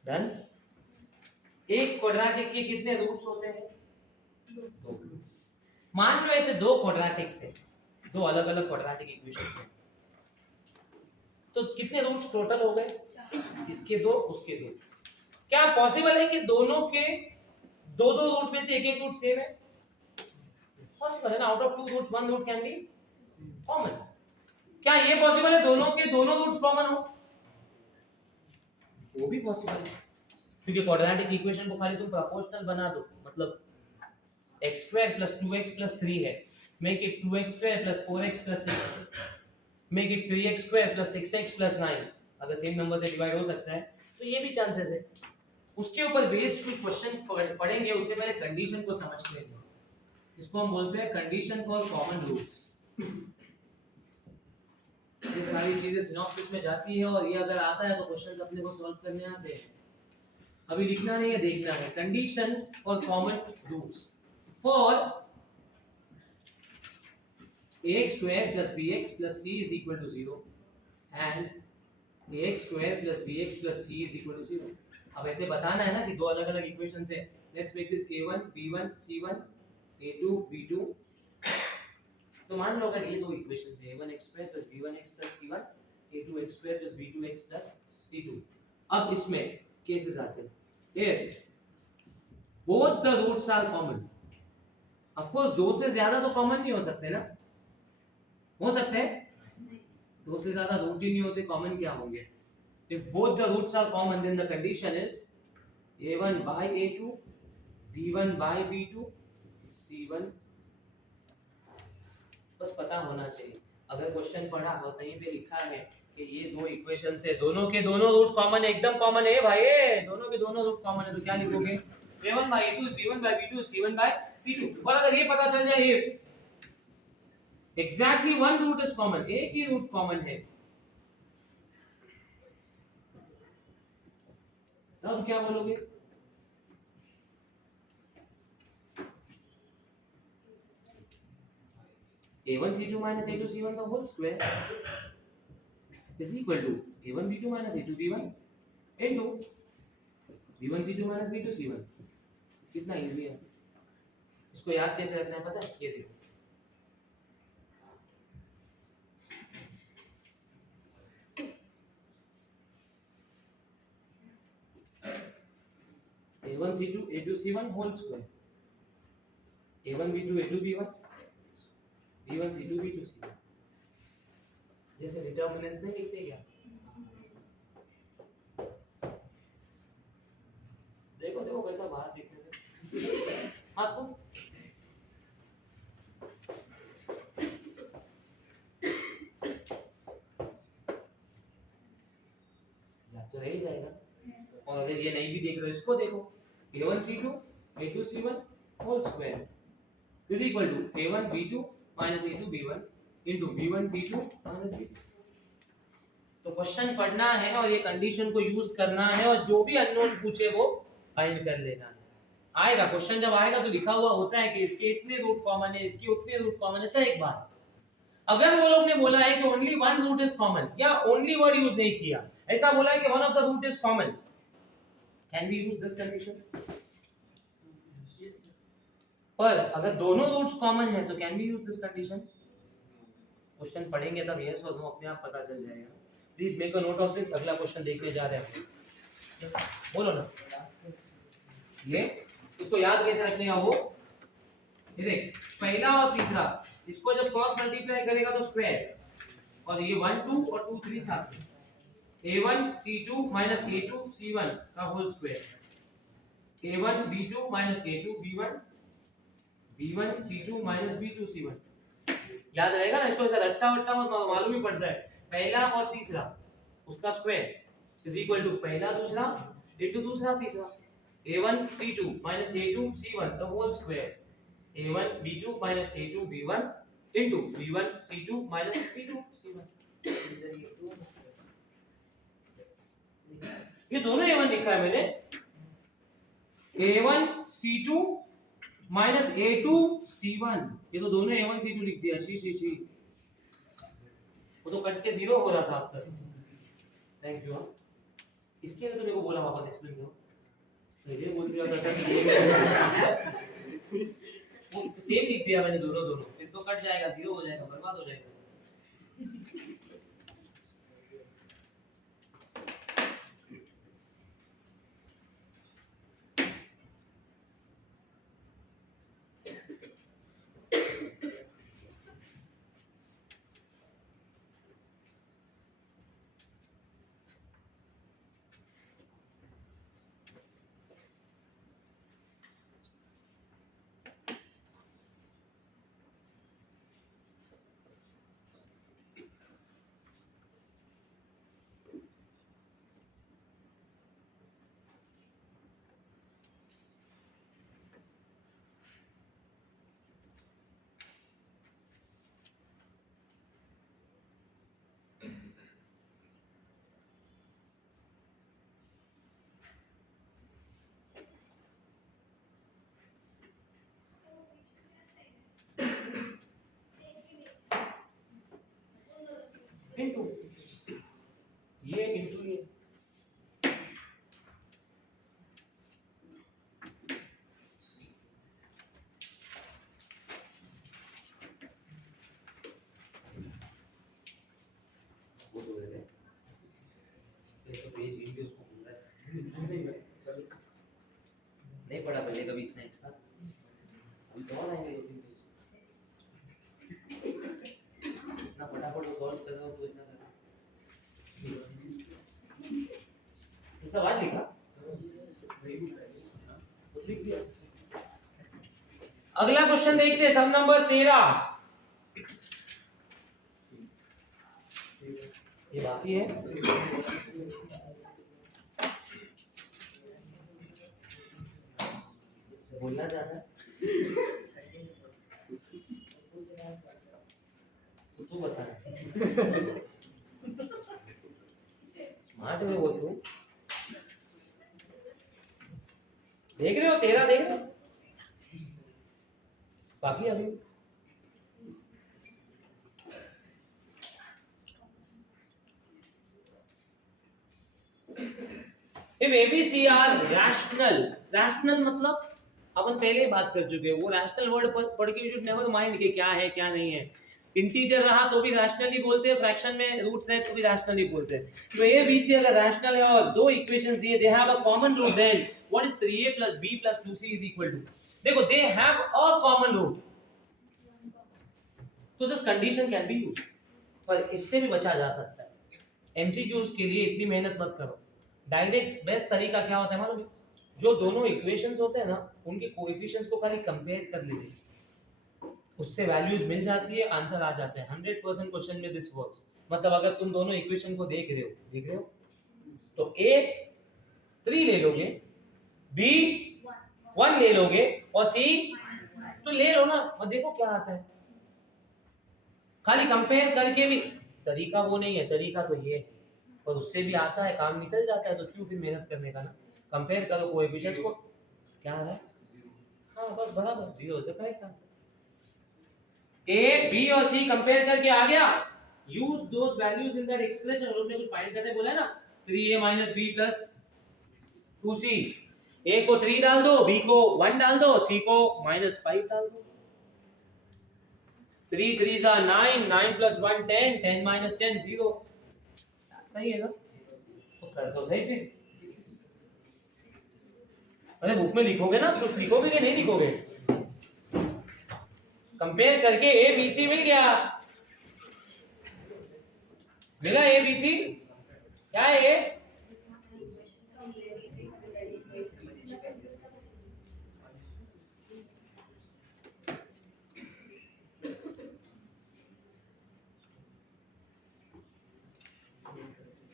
डन एक क्वाड्रेटिक के कितने रूट्स होते हैं दो मान लो ऐसे दो क्वाड्रेटिक्स है दो अलग अलग क्वाड्रेटिक इक्वेशंस है तो कितने रूट्स टोटल हो गए इसके दो उसके दो क्या पॉसिबल है कि दोनों के दो दो रूट में से एक एक रूट सेम है पॉसिबल है ना out of two roots one root can be common क्या ये पॉसिबल है दोनों के दोनों रूट्स कॉमन हो वो भी पॉसिबल है क्योंकि क्वाड्रेटिक इक्वेशन को खाली तुम प्रोपोर्शनल बना दो मतलब x² + 2x + 3 है make it 2x² + 4x + 6 make it 3x² + 6x + 9 अगर सेम नंबर से डिवाइड हो सकता है तो ये भी चांसेस है उसके ऊपर बेस्ड कुछ क्वेश्चन पढ़ेंगे उससे पहले कंडीशन को समझ लेंगे इसको हम बोलते हैं कंडीशन फॉर कॉमन रूट्स सारी चीजें सिनॉप्सिस में जाती है और ये अगर आता है तो क्वेश्चंस अपने को सॉल्व करने आते हैं। अभी लिखना नहीं है, देखना है। Condition for common roots for ax square plus bx plus c is equal to 0 and ax square plus bx plus c is equal to 0। अब ऐसे बताना है ना कि दो अलग अलग इक्वेशंस है। Let's make this a1 b1 c1 a2 b2। तो मान लो अगर ये दो इक्वेशंस है a1x square plus b1x plus c1 a2x square plus b2x plus c2। अब इसमें केसेस आते हैं। if both the roots are common, of course दो से ज्यादा तो कॉमन नहीं हो सकते ना, हो सकते हैं दो से ज्यादा रूट ही नहीं होते, कॉमन क्या होंगे? if both the roots are common then the condition is a1 by a2 b1 by b2 c1। बस पता होना चाहिए। अगर क्वेश्चन पढ़ा हो कहीं पे लिखा है कि ये दो इक्वेशन से दोनों के दोनों रूट कॉमन है, एकदम कॉमन है भाई, दोनों के दोनों रूट कॉमन है, तो क्या लिखोगे? a1 by a2 b1 by b2 c1 by c2। और अगर ये पता चल जाए if exactly one root is common, एक ही रूट कॉमन है, तब क्या बोलोगे? a1 c2 minus a2 c1 the whole square is equal to a1 b2 minus a2 b1 into b1 c2 minus b2 c1। कितना इजी है। इसको याद कैसे रखना है पता है? ये देखो a1 c2 a2 c1 whole square a1 b2 a2 b1 b1 c2 b2 c1। जैसे डिटरमिनेंट्स नहीं लिखते क्या? देखो देखो कैसा बाहर दिखते थे आपको। याद तो रह ही जाएगा। और अगर ये नहीं भी देख रहे हो इसको देखो a1 c2 a2 c1 whole square is equal to a1 b2 minus a2 b1 into b1 c2 minus b2। तो क्वेश्चन पढ़ना है और ये कंडीशन को यूज करना है और जो भी अननोन पूछे वो फाइंड कर लेना है। आएगा क्वेश्चन, जब आएगा तो लिखा हुआ होता है कि इसके इतने रूट कॉमन है, इसके उतने रूट कॉमन है। अच्छा एक बात, अगर वो लोग ने बोला है कि only one root is common या ओनली वर्ड यूज नहीं किया, ऐसा बोला है कि one of the root is common, can we use this condition? पर अगर दोनों रूट्स कॉमन है तो can we use this condition? Question पढ़ेंगे तब यस और नो अपने आप पता चल जाएगा। Please make a note of this. अगला क्वेश्चन देखने जा रहे हैं, बोलो ना। ये इसको याद कैसे रखने का? वो ये देख पहला और तीसरा, इसको जब क्रॉस मल्टीप्लाई करेगा तो स्क्वायर, और ये 1 2 और 2 3 साथ में a1 c2 minus a2 c1 का whole square, a1 b2 minus a2 b1 b1 c2 minus b2 c1। याद रहेगा ना? इसको ऐसा रट्टा वट्टा मालूम ही पड़ता है। पहला और तीसरा उसका स्क्वायर इज इक्वल टू पहला दूसरा इनटू दूसरा तीसरा, a1 c2 minus a2 c1 the whole square, a1 b2 minus a2 b1 into b1 c2 minus b2 c1। ये दोनों a1 लिखा है मैंने, a1 c2 minus a2 c1, ये तो दोनों a1 c2 लिख दिया। शी वो तो कट के जीरो हो रहा था अब तक। Thank you. इसके लिए तो मेरे को बोला वापस एक्सप्लेन करो, तो ये बोल दिया था सेम लिख दिया मैंने दोनों, फिर तो कट जाएगा, जीरो हो जाएगा, बर्बाद हो जाएगा। इनटू ये इनटू ये। वो तो है ये तो पेज इन पे उसको बोल रहा है नहीं पढ़ा पहले कभी इतना एक साथ, अभी तो और आएंगे 2-3 पेज, इतना फटाफट वो सॉल्व कर रहा हो तो इतना कर ये सवाल लिखा तो लिख दिया। अगला क्वेश्चन देखते हैं, सम नंबर 13। ये बाकी है, बोलना चाहता है तो तू बता, स्मार्ट है वो तू, देख रहे हो 13 देख रहे हो, बाकी अभी if ABC are rational, rational मतलब अपन पहले ही बात कर चुके हैं, वो रैशनल वर्ड पढ़ के यू शुड नेवर माइंड कि क्या है क्या नहीं है। इंटीजर रहा तो भी रैशनली बोलते हैं, फ्रैक्शन में रूट्स रहे तो भी रैशनली बोलते हैं। तो ए बी सी अगर रैशनल है और दो इक्वेशंस दिए, they have a common root, then what is 3a + b + 2c is equal to, देखो they have a common root, तो this condition can be used, पर इससे भी बचा जा सकता है। एमसीक्यूज के लिए इतनी मेहनत मत करो, डायरेक्ट बेस्ट तरीका क्या होता है मालूम है, जो दोनों इक्वेशंस होते हैं ना उनके कोएफिशिएंट्स को खाली कंपेयर कर लीजिए, उससे वैल्यूज मिल जाती है, आंसर आ जाता है। 100% क्वेश्चन में दिस वर्क्स। मतलब अगर तुम दोनों इक्वेशन को देख रहे हो तो a 3 ले लोगे, b 1 ले लोगे और c तो ले लो ना, और देखो क्या आता है। खाली कंपेयर करके भी तरीका वो नहीं है, तरीका तो ये है, और उससे भी आता है, काम निकल जाता है, तो क्यों फिर मेहनत करने का ना। कंपेयर करो कोएफिशिएंट्स को, क्या आ रहा है, हाँ बस बराबर 0 से करेक्ट आंसर। A, B और C कंपेयर करके आ गया, use those values in that expression, और उसने कुछ फाइंड करने बोला है ना, 3a - b + 2c, A को 3 डाल दो, B को 1 डाल दो, C को -5 डाल दो। 3 3s are 9, 9 + 1 10, 10 - 10 0, सही है ना, तो कर दो सही फिर। अरे बुक में लिखोगे ना, कुछ लिखोगे कि नहीं लिखोगे, कंपेयर करके ए बी सी मिल गया, मिला ए बी सी, क्या है ये,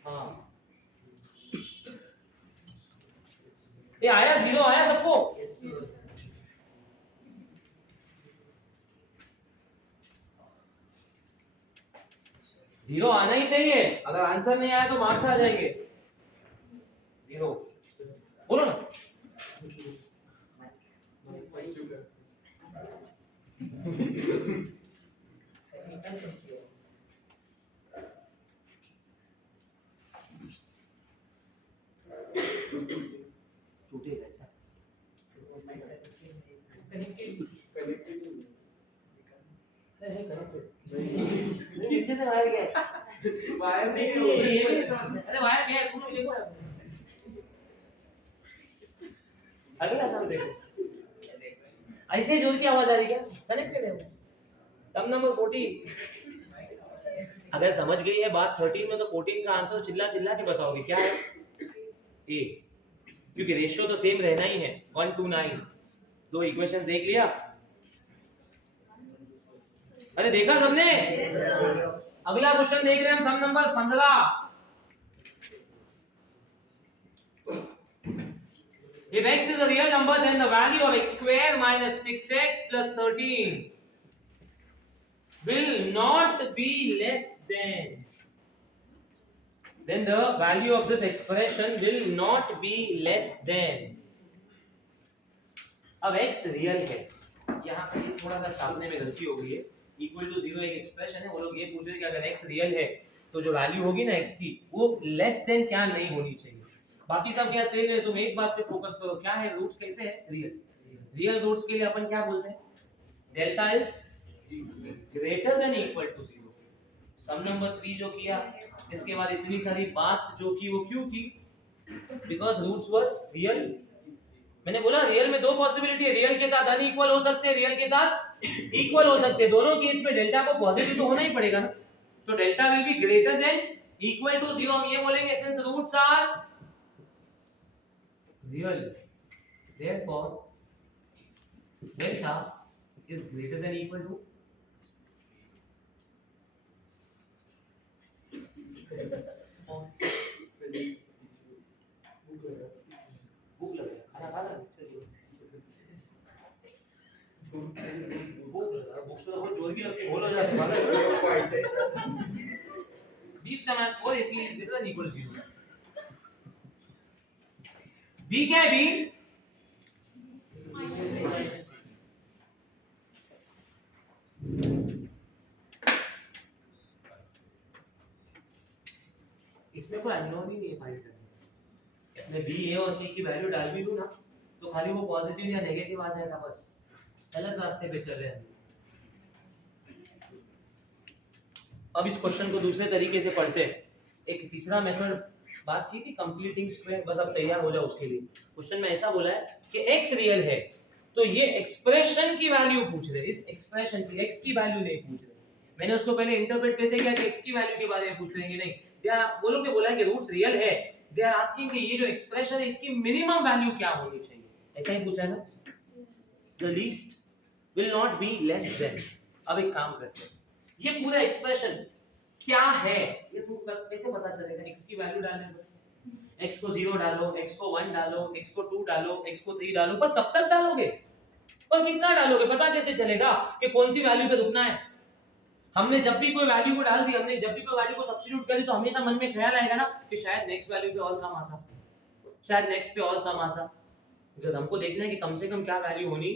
हाँ ये आया, 0 आया सबको, जीरो आना ही चाहिए, अगर आंसर नहीं आया तो मार्क्स आ जाएंगे 0, बोलो ना। टूटेगा ऐसा, पीछे से वायर गया, वायर नहीं, ये भी अरे वायर गया, तुम लोग देखो, अगला सम देखो, ऐसे जोर की आवाज आ रही क्या, कनेक्टेड है। सम नंबर 14, अगर समझ गई है बात 13 में, तो 14 का आंसर चिल्ला चिल्ला के बताओगे, क्या है ए, क्योंकि रेशियो तो सेम रहना ही है 1 to 9। दो इक्वेशंस देख लिया, अरे देखा सबने, अगला क्वेश्चन देख रहे हैं हम, सम number 15। If x is a real number, then the value of x² - 6x + 13 will not be less than. Then the value of this expression will not be less than. अब x रियल है, यहाँ पे थोड़ा सा छापने में गलती हो गई है, इक्वल टू 0 एक एक्सप्रेशन है, वो लोग ये पूछ रहे हैं कि अगर x रियल है तो जो वैल्यू होगी ना x की वो लेस देन क्या नहीं होनी चाहिए। बाकी सब क्या तेल है, तुम एक बात पे फोकस करो, क्या है रूट्स कैसे है रियल। रियल रूट्स के लिए अपन क्या बोलते हैं, delta is greater than equal to 0। Sum number 3 जो किया, इसके बाद इतनी सारी बात जो की वो क्यों की, बिकॉज रूट्स वर रियल। मैंने बोला रियल में दो पॉसिबिलिटी है, रियल के साथ अनइक्वल हो सकते हैं, रियल के साथ इक्वल हो सकते हैं। दोनों केस में डेल्टा को पॉजिटिव तो होना ही पड़ेगा ना, तो delta will be greater than equal to 0। हम ये बोलेंगे since roots are real therefore delta is greater than equal to भूख लग रहा खाना खा रहा चलिए भूख लग रहा भूख से तो बहुत जोर की लगती बोलो जाता 20 का मैच 4 इसलिए is greater than equal to 0। b क्या है b इसमें कोई अननोन ही नहीं है फाइंड करने। मैं b a और c की वैल्यू डाल भी दूं ना तो खाली वो पॉजिटिव या नेगेटिव आ जाएगा, बस गलत रास्ते पे चल रहे हैं। अब इस क्वेश्चन को दूसरे तरीके से पढ़ते हैं। एक तीसरा मेथड बात की थी कंप्लीटिंग स्क्वायर, बस अब तैयार हो जाओ उसके लिए। क्वेश्चन में ऐसा बोला है कि x रियल है तो ये एक्सप्रेशन की वैल्यू पूछ रहे, इस एक्सप्रेशन की x की वैल्यू नहीं पूछ रहे। मैंने उसको पहले इंटरप्रेट कैसे किया कि x की वैल्यू के बारे में पूछ रहे हैं, नहीं दे आर वो लोग ने बोला है कि रूट्स रियल है, दे आर आस्किंग कि ये जो एक्सप्रेशन है इसकी मिनिमम वैल्यू क्या होनी चाहिए, ऐसा ही पूछा है ना। The least will not be less than. अब एक काम करते हैं, ये पूरा एक्सप्रेशन क्या है ये तुम कैसे पता चलेगा। x की वैल्यू डालने पर x को 0 डालो, x को 1 डालो, x को 2 डालो, x को 3 डालो, पर कब तक डालोगे और कितना डालोगे, पता कैसे चलेगा कि कौन सी वैल्यू पे रुकना है। हमने जब भी कोई वैल्यू को डाल दी, हमने जब भी कोई वैल्यू को सब्स्टिट्यूट कर दी तो हमेशा मन में ख्याल आएगा ना कि शायद नेक्स्ट वैल्यू पे और कम आता, शायद नेक्स्ट पे और कम आता, बिकॉज़ हमको देखना है कि कम से कम क्या वैल्यू होनी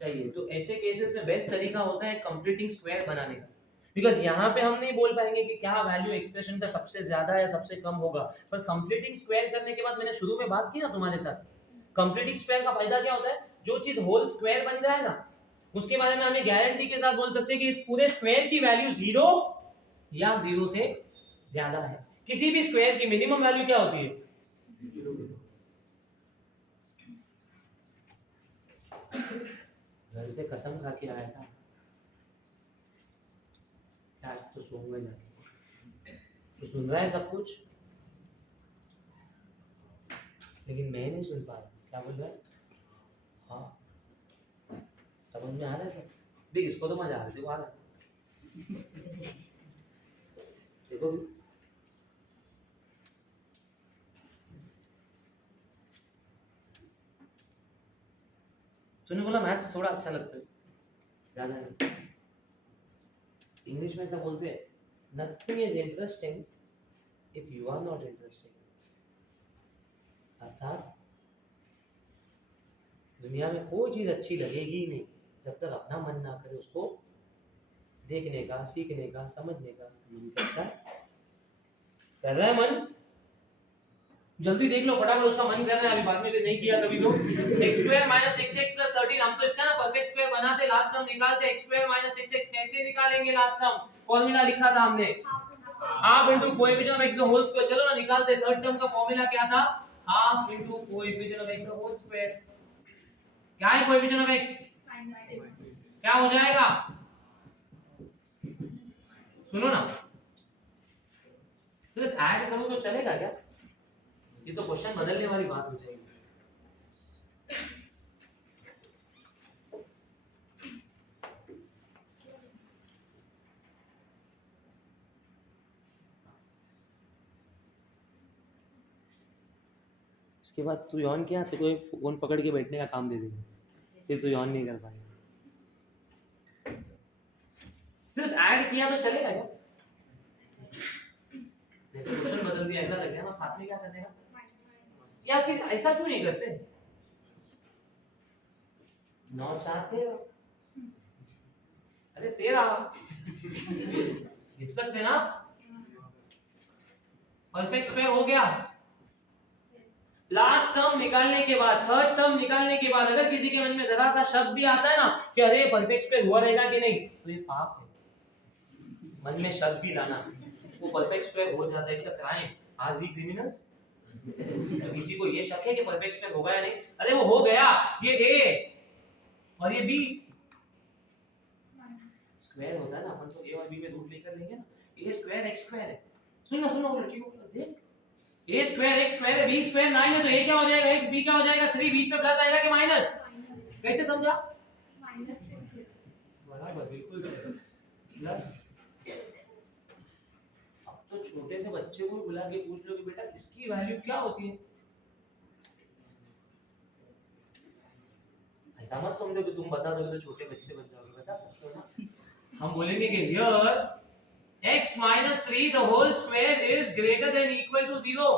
चाहिए। तो ऐसे केसेस में बेस्ट तरीका होता है कंप्लीटिंग स्क्वायर बनाने का, बिकॉज़ यहाँ पे हम नहीं बोल पाएंगे कि क्या वैल्यू एक्सप्रेशन का सबसे ज्यादा या सबसे कम होगा, पर कंप्लीटिंग स्क्वायर करने के बाद मैंने शुरू में बात की ना तुम्हारे साथ, कंप्लीटिंग स्क्वायर का फायदा क्या होता है, जो चीज होल स्क्वायर बन जाए ना उसके बारे में हमें गारंटी के साथ बोल सकते हैं कि इस पूरे स्क्वायर की वैल्यू 0 या 0 से ज्यादा है। किसी भी स्क्वायर की मिनिमम वैल्यू क्या होती है, घर से कसम खा के आया था आज तो सोऊंगा जाके, तो सुन रहा है सब कुछ लेकिन मैं नहीं सुन पा रहा, क्या बोल रहा है, हाँ समझ में आ रहा है सब। देख इसको तो मजा आ रहा है, देखो आ रहा है देखो भी। तूने बोला मैथ्स थोड़ा अच्छा लगता है, ज्यादा नहीं। इंग्लिश में ऐसा बोलते हैं, nothing is interesting if you are not interesting. अर्थात दुनिया में कोई चीज अच्छी लगेगी ही नहीं जब तक अपना मन ना करे उसको देखने का, सीखने का, समझने का मन करता है। कर रहा है मन, जल्दी देख लो फटाफट, उसका मन कर रहा है, अभी बाद में नहीं किया कभी तो x square minus 6x plus 13, हम तो इसका ना परफेक्ट स्क्वायर बनाते, लास्ट टर्म निकालते, x स्क्वायर माइनस 6x कैसे निकालेंगे, लास्ट टर्म फॉर्मूला लिखा था हमने half into coefficient of x whole square. चलो ना निकालते, थर्ड टर्म का फॉर्मूला क्या था, half into coefficient of x whole square. क्या है कोएफिशिएंट ऑफ x, क्या हो जाएगा, सुनो ना, सिर्फ ऐड करो तो चलेगा क्या, ये तो क्वेश्चन बदलने वाली बात हो जाएगी। उसके बाद तू यौन किया तो कोई फोन पकड़ के बैठने का काम दे देगा, फिर तू यौन नहीं कर पाएगा। सिर्फ ऐड किया तो चलेगा क्या, नहीं तो क्वेश्चन बदल दिया ऐसा लग गया ना, साथ में क्या कर देगा, या फिर ऐसा क्यों नहीं करते, 9 4 13, अरे 13 लिख सकते ना, परफेक्ट स्क्वायर हो गया। लास्ट टर्म निकालने के बाद, थर्ड टर्म निकालने के बाद अगर किसी के मन में जरा सा शक भी आता है ना कि अरे परफेक्ट स्क्वायर हुआ रहेगा कि नहीं, तो ये पाप है। मन में शक भी लाना, वो परफेक्ट स्क्वायर हो जाता है, it's a crime. Are we criminals? तो किसी को ये शक है कि परफेक्ट स्क्वायर होगा या नहीं? अरे वो हो गया, ये ए और ये बी स्क्वायर होता है ना, अपन तो ए और बी में रूट लेकर लेंगे ना, ए स्क्वायर एक्स स्क्वायर है। सुनना सुनो लड़की को, देख ए स्क्वायर एक्स स्क्वायर है, बी स्क्वायर 9 है, तो ए क्या हो जाएगा, एक्स, बी क्या हो जाएगा 3, बीच में प्लस आएगा कि माइनस? कैसे समझा? बराबर, बिल्कुल प्लस। अब तो छोटे से बच्चे को बुला के पूछ लो कि बेटा इसकी वैल्यू क्या होती है। ऐसा मत समझो कि तुम बता दोगे तो छोटे बच्चे बन जाओगे, बता सकते हो ना। हम बोलेंगे कि here x minus 3 the whole square is greater than equal to 0।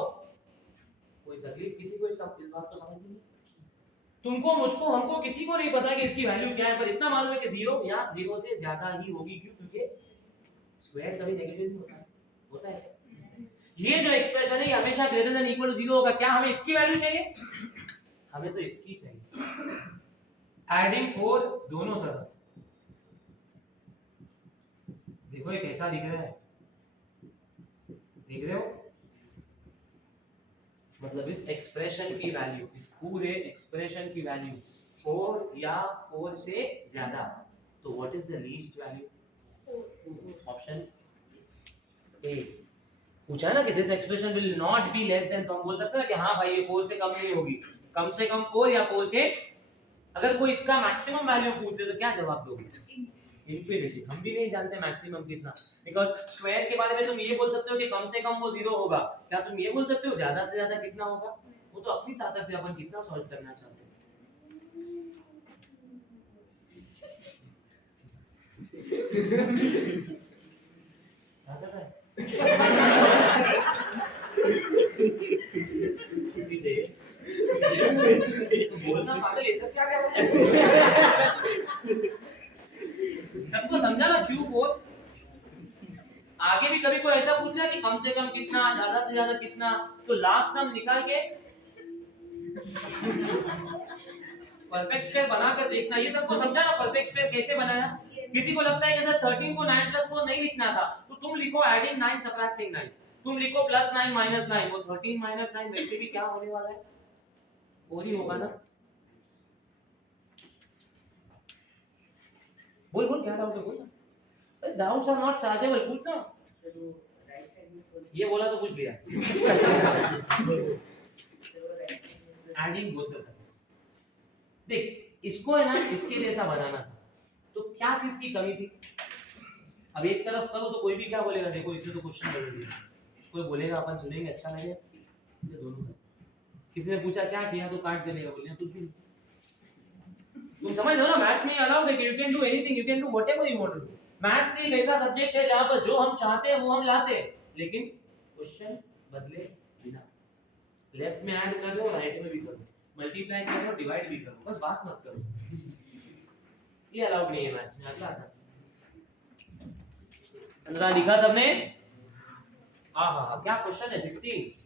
कोई तकलीफ किसी को इस बात को समझ नहीं? तुमको, मुझको, हमको, किसी को नहीं पता कि इसकी वैल्यू क्या है, पर इतना मालूम है कि 0 या 0 से ज्यादा ही होगी। क्यों? क्योंकि स्क्वायर कभी नेगेटिव नहीं होता है, होता है। ये जो एक्सप्रेशन है ये हमेशा ग्रेटर देन इक्वल टू 0 होगा। क्या हमें इसकी वैल्यू चाहिए? हमें तो इसकी चाहिए। एडिंग 4 दोनों तरफ, देखो ये कैसा दिख रहा है, देख रहे हो? मतलब इस एक्सप्रेशन की वैल्यू, इस पूरे एक्सप्रेशन की वैल्यू 4 या 4 से ज्यादा, तो what is the least value? Option A. पूछा है ना कि this expression will not be less than, तो हम बोल सकते हैं कि हाँ भाई ये 4 से कम नहीं होगी, कम से कम 4 या 4 से। अगर कोई इसका मैक्सिमम वैल्यू पूछे तो क्या जवाब दोगे? इंफिनिटी। हम भी नहीं जानते मैक्सिमम कितना, बिकॉज़ स्क्वायर के बारे में तुम ये बोल सकते हो कि कम से कम वो 0 होगा, क्या तुम ये बोल सकते हो ज्यादा से ज्यादा कितना होगा? वो तो अपनी ताकत पे अपन कितना सॉल्व करना चाहते हैं। बोलना पागल, ये सब क्या कर रहा है? सबको समझा ना क्यों बोल? आगे भी कभी कोई ऐसा पूछ लिया कि कम से कम कितना, ज्यादा से ज्यादा कितना, तो लास्ट टर्म निकाल के परफेक्ट स्क्वायर बनाकर देखना। ये सबको समझा ना परफेक्ट स्क्वायर कैसे बनाया? किसी को लगता है कि सर 13 को 9 + 4 नहीं लिखना था, तो तुम लिखो एडिंग 9 सबट्रैक्टिंग 9, तुम लिखो +9 -9, वो 13 - 9 वैसे भी क्या होने वाला है? 4 ही होगा ना। बोल बोल, क्या डाउट है बोल ना। डाउट्स आर नॉट चार्जेबल, पूछ ना। सर वो राइट साइड में फोर, ये बोला तो पूछ लिया। सर वो राइट साइड में एडिंग बोथ द सेट्स। देख इसको है ना इसके जैसा बनाना था, तो क्या चीज की कमी थी? अब एक तरफ करो तो कोई भी क्या बोलेगा, देखो इसने तो क्वेश्चन बदल दिया, कोई बोलेगा अपन सुनेंगे अच्छा लगेगा, ये दोनों तरफ। किसी ने पूछा क्या किया तो काट देगा, बोलेगा कुछ भी। तुम समझ लो ना, मैथ्स में अलाउड है कि you can do anything, you can do whatever you want to do. Maths एक ऐसा सब्जेक्ट है जहां पर जो हम चाहते हैं वो हम लाते हैं, लेकिन क्वेश्चन बदले बिना। लेफ्ट में ऐड कर रहे हो, राइट में भी करो, मल्टीप्लाई कर रहे हो, डिवाइड भी करो, बस बात मत करो। ये अलाउड नहीं है मैथ्स में। अगला सर अंदर लिखा सबने? हां हां हां, क्या क्वेश्चन है? 16।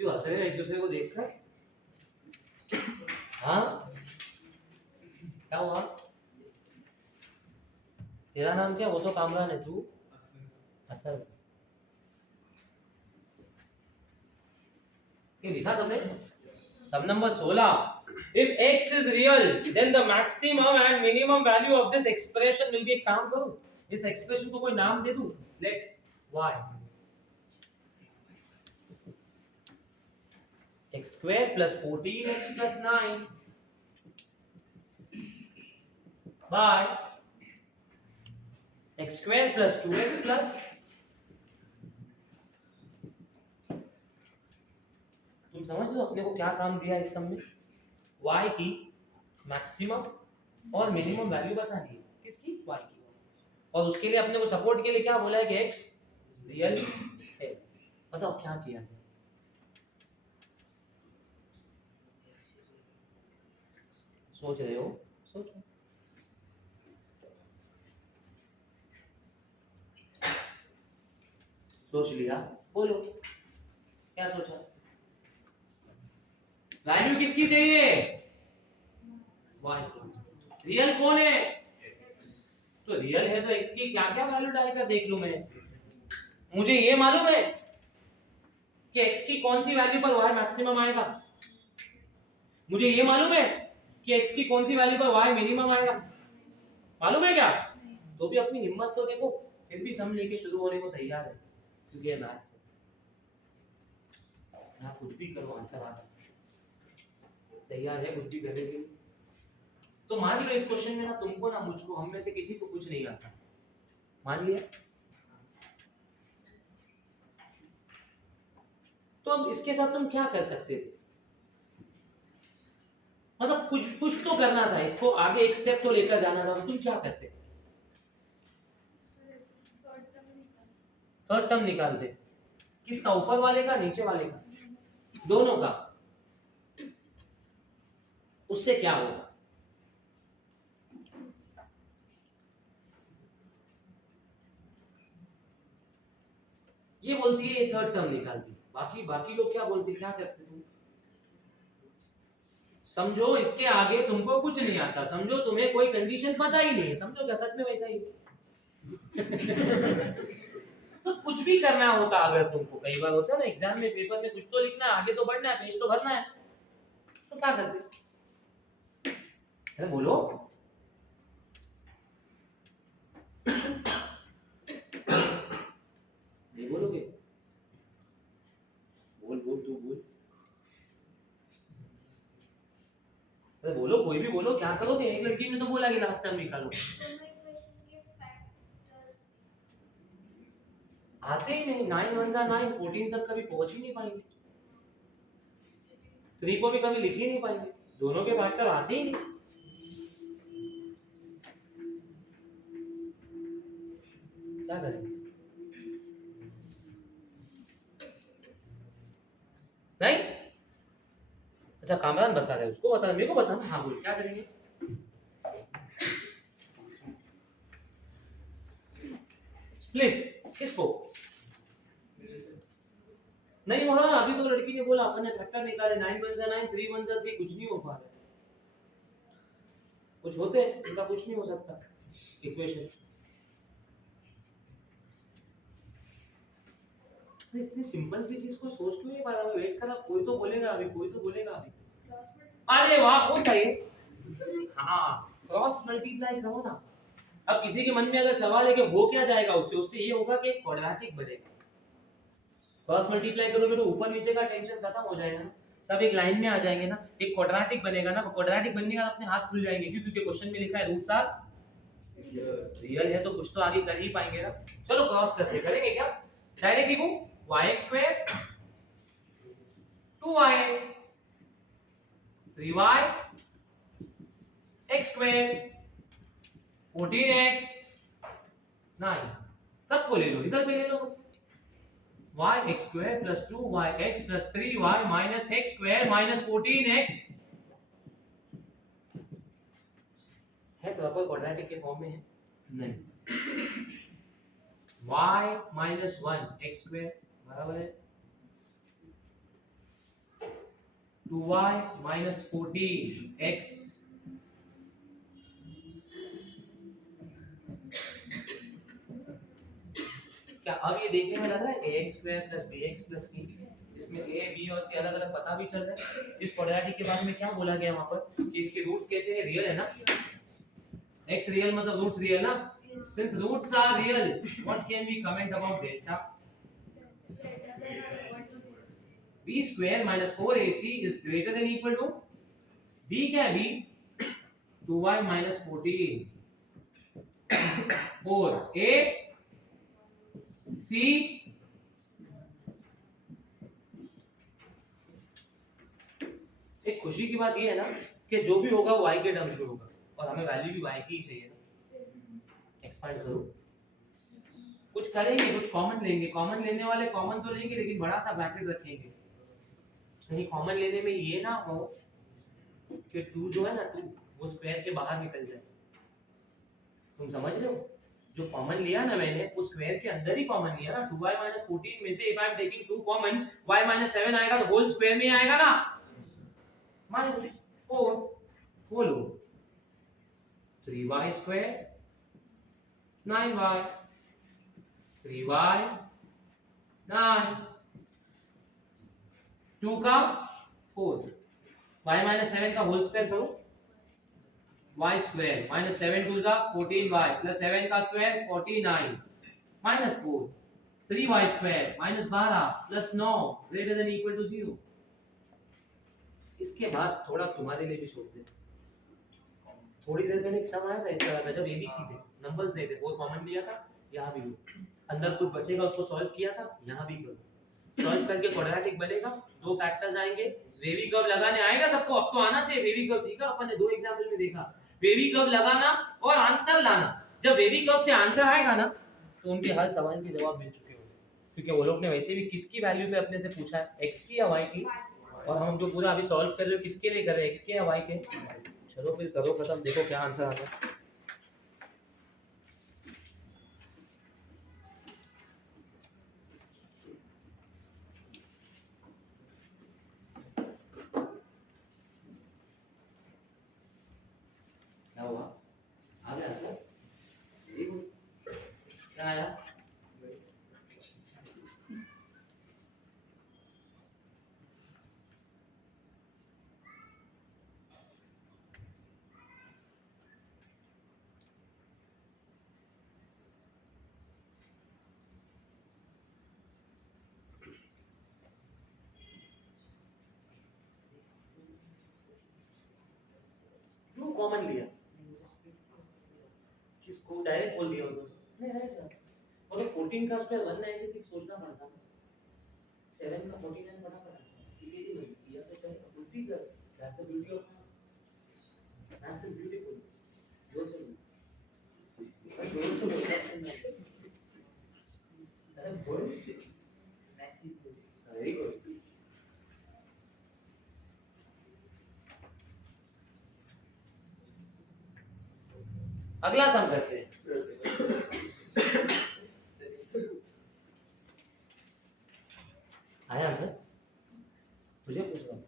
क्यों हंस रहे हो एक दूसरे को देखकर? हाँ क्या हुआ? तेरा नाम क्या? वो तो कामरान है, तू? अथर्व। ये लिखा सबने? सब number 16। If x is real, then the maximum and minimum value of this expression will be। एक काम करो, इस एक्सप्रेशन को कोई नाम दे दूं, let y x square plus 14x plus 9 by x square plus 2x plus, तुम समझ लो अपने को क्या काम दिया इस सब में? y की मैक्सिमम और मिनिमम वैल्यू बतानी है। किसकी? y की। और उसके लिए अपने को सपोर्ट के लिए क्या बोला है कि x रियल है। बताओ क्या किया जाए? सोच रहे हो? सोचो। सोच लिया? बोलो क्या सोचा? वैल्यू किसकी चाहिए? y। रियल कौन है? तो रियल है तो x की क्या क्या वैल्यू डालकर देख लूं मैं? मुझे ये मालूम है कि x की कौन सी वैल्यू पर y मैक्सिमम आएगा। मुझे ये मालूम है कि x की कौन सी वैल्यू पर y मिनिमम आएगा। मालूम है क्या? तो भी अपनी हिम्मत तो देखो, फिर भी सम लेके शुरू होने को तैयार है, क्योंकि ये मैथ्स है। आप कुछ भी करो, आंसर आ जाए, तैयार है कुछ भी करने के लिए। तो मान लो इस क्वेश्चन में ना तुमको ना मुझको, हम में से किसी को कुछ नहीं आता, मान लिया। तो अब इसके साथ तुम क्या कर सकते थे? मतलब कुछ तो करना था, इसको आगे एक स्टेप तो लेकर जाना था, तो तुम क्या करते? थर्ड टर्म निकालते। किसका? ऊपर वाले का, नीचे वाले का? दोनों का। उससे क्या होगा? ये बोलती है ये थर्ड टर्म निकालती, बाकी लोग क्या बोलते, क्या करते तुम? समझो इसके आगे तुमको कुछ नहीं आता, समझो तुम्हें कोई कंडीशन पता ही नहीं, समझो क्या सच में वैसा ही? तो कुछ भी करना होता अगर तुमको, कई बार होता है ना एग्जाम में, पेपर में कुछ तो लिखना है, आगे तो बढ़ना है, पेज तो भरना है, तो क्या करते? अरे बोलो। नहीं बोलोगे? बोल बोल, तू बोल। अरे बोलो, कोई भी बोलो, क्या करोगे? एक लड़की ने तो बोला कि लास्ट टाइम निकालो। आते ही नहीं, 9 1 9, 14 तक कभी पहुंच ही नहीं पाएंगे, 3 को भी कभी लिख ही नहीं पाएंगे, दोनों के फैक्टर आते ही नहीं। क्या करेंगे? नहीं? अच्छा कामरान बता रहे, उसको बता, मेरे को बता। हाँ बोल, क्या करेंगे? स्प्लिट। किसको? नहीं हो रहा अभी, तो लड़की ने बोला अपन ने फैक्टर निकाले, 9 1 9, 3 1 3, कुछ नहीं हो पा रहा। कुछ होते हैं इनका कुछ नहीं हो सकता इक्वेशन। इतनी सिंपल सी चीज को सोच क्यों नहीं पा रहा? मैं वेट कर रहा, कोई तो बोलेगा अभी, कोई तो बोलेगा अभी। अरे वाह, कौन था ये? हाँ, क्रॉस मल्टीप्लाई करो ना। अब किसी के मन में अगर सवाल है कि वो क्या जाएगा उससे, उससे ये होगा कि क्वाड्रेटिक बनेगा। क्रॉस मल्टीप्लाई करोगे तो ऊपर नीचे का टेंशन खत्म हो जाएगा ना, सब एक लाइन में आ जाएंगे ना, एक क्वाड्रेटिक बनेगा ना। क्वाड्रेटिक बनने का अपने हाथ खुल जाएंगे, क्योंकि क्वेश्चन में लिखा है रूट्स आर रियल है, तो कुछ तो आगे कर ही पाएंगे ना। चलो क्रॉस करते, करेंगे क्या? डायरेक्ट लिखूं y² 2yx 3y x² 14x 9, सबको ले लो, इधर पे ले लो। yx² + 2yx + 3y - x² - 14x है प्रॉपर क्वाड्रेटिक के फॉर्म में है? नहीं। y - 1 x² बराबर है 2y - 14x। क्या अब ये देखने में लग रहा है ax² + bx + c, जिसमें a b और c अलग अलग पता भी चल रहा है? इस क्वाड्रेटिक के बारे में क्या बोला गया वहां पर कि इसके रूट्स कैसे हैं? रियल है ना? x रियल मतलब रूट्स रियल ना? Since roots are real, what can we comment about delta? b² - 4ac is greater than equal to b क्या है? b 2y - 14 4 a c एक खुशी की बात ये है ना कि जो भी होगा वो y के टर्म्स में होगा, और हमें वैल्यू भी y की ही चाहिए ना। एक्सपांड करो, कुछ करेंगे, कुछ कॉमन लेंगे, कॉमन लेने वाले कॉमन तो लेंगे लेकिन बड़ा सा ब्रैकेट रखेंगे, कहीं कॉमन लेने में ये ना हो कि 2 जो है ना 2 वो स्क्वायर के बाहर निकल जाए। तुम समझ रहे हो? जो कॉमन लिया ना मैंने वो स्क्वायर के अंदर ही कॉमन लिया ना। 2y 14 में से if I am taking 2 common, y 7 आएगा तो होल स्क्वायर में आएगा ना, -4 whole 3y square 9y 3y 9 2 का 4 y 7 का होल स्क्वायर करो y स्क्वायर -7 2 का 14y प्लस 7 का square 49 -4 3y square -12 plus 9 greater than equal to 0। इसके बाद थोड़ा तुम्हारे लिए भी छोड़ दे। थोड़ी देर पहले एक सम आया था इस तरह का, जब एबीसी थे नंबर्स नहीं थे, वो कॉमन लिया था, यहाँ भी लो, अंदर कुछ बचेगा उसको सॉल्व किया था, यहाँ भी करो, सॉल्व करके क्वाड्रेटिक बनेगा, दो फैक्टर्स आएंगे, वेवी कर्व लगाने आएगा सबको, अब तो आना चाहिए। वेवी कर्व सीखा अपन ने, दो एग्जांपल में देखा, वेवी कर्व लगाना और आंसर लाना। जब वेवी कर्व से आंसर आएगा ना तो उनके हर सवाल के जवाब मिल चुके होंगे, क्योंकि वो लोग ने वैसे भी किसकी वैल्यू पे अपने से पूछा है, x की या y की, और हम जो पूरा अभी सॉल्व कर रहे हो किसके लिए कर रहे हैं, x के या y के। चलो फिर करो खत्म, देखो क्या आंसर आता है। क्या हुआ, आ गया आंसर? Very good. क्या आया? जो कॉमन लिया किसको डायरेक्ट बोल दिया उधर, नहीं डायरेक्ट। और 14 का स्क्वायर 196 सोचना पड़ता है, 7 का 49 पता पड़ा, ये भी नहीं किया तो चलेगा, बुद्धि कर, that's the beauty of maths, maths is beautiful. जोर से बोल, जोर से बोल, अरे बोल, maths is beautiful, very good. अगला सम करते हैं। आया आंसर? तुझे पूछ रहा हूँ।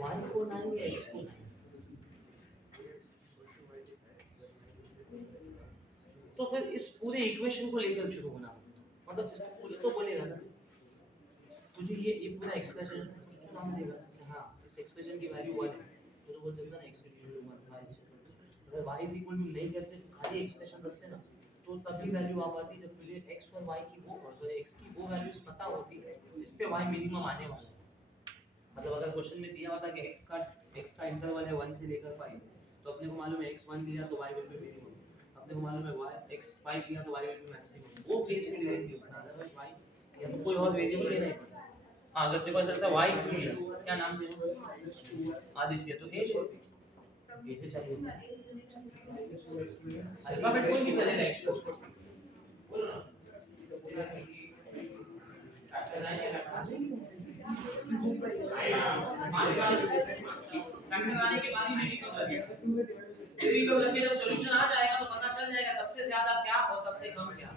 y को 9 या x को 9, तो फिर इस पूरे इक्वेशन को लेकर शुरू होना, मतलब कुछ तो बोलेगा ना तुझे, ये पूरा एक्सप्रेशन कुछ तो नाम देगा कि हाँ इस एक्सप्रेशन की वैल्यू 1 है, तो वो बोल सकता है x = 1, y अगर y = नहीं करते तो खाली एक्सप्रेशन रखते ना, तो तभी वैल्यू आ पाती जब तुझे x और y की वो, सॉरी x की वो वैल्यूज पता होती है जिस पे y मिनिमम आने वाला है। मतलब अगर क्वेश्चन में दिया हुआ था कि x का इंटरवल है 1 से लेकर 5, तो अपने को मालूम है x1 लिया तो y विल बी मिनिमम, अपने को मालूम है y x5 लिया तो y विल बी मैक्सिमम, वो केस में लेंगे अपना, अदरवाइज y या तो कोई और वेरिएबल लेना ही पड़ता। हां अगर तेरे पास रहता y क्यों, क्या नाम है आदित्य, तो a से चाहिए अल्फाबेट कोई नहीं चलेगा, एक्स्ट्रा बोल ना से कम क्या?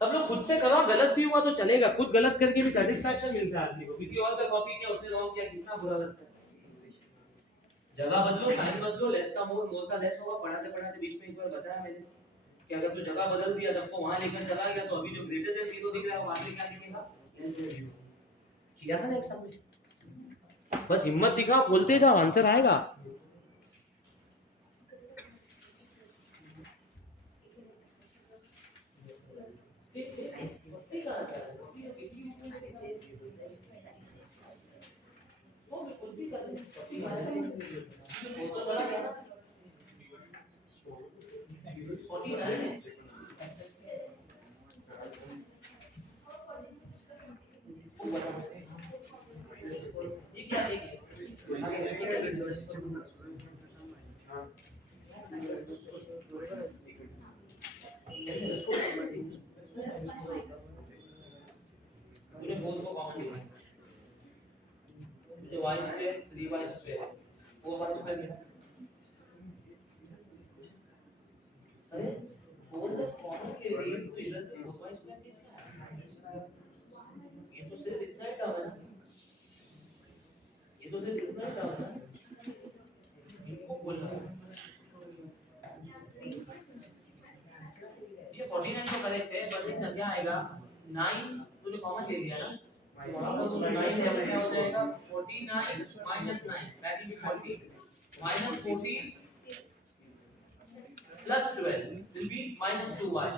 सब लोग खुद से करो, गलत भी हुआ तो चलेगा, खुद गलत करके भी सेटिस्फैक्शन मिलता है आदमी को। किसी और का कॉपी किया उसने रॉन्ग किया, कितना बुरा लगता है। जगह बदलो, साइन बदलो, लेस का मोर का लेस होगा। पढ़ाते पढ़ाते बीच में एक बार बताया मैंने कि अगर तू जगह बदल दिया, सबको वहां लेकर चला गया, तो अभी जो ग्रेटर देन 0 दिख रहा है वो आगे क्या दिखेगा? Less than 0। किया था ना एग्जाम में। बस हिम्मत दिखा, बोलते जाओ, आंसर आएगा। ये क्या देंगे? तूने 4 को कॉमन लिया, मुझे y square 3y square 4y square मिला। अरे 4 जब कॉमन ले रही है तो इधर 4y स्क्वायर किसका है? ये तो सिर्फ इतना ही टर्म है, ये तो सिर्फ इतना ही टर्म है। इनको बोलना ये 49 तो करेक्ट है, बस इतना क्या आएगा? 9 तूने कॉमन ले लिया ना, वहां पर 9 से क्या हो जाएगा? 49 minus 9 that will be 40 minus 14 plus 12 will be minus 2y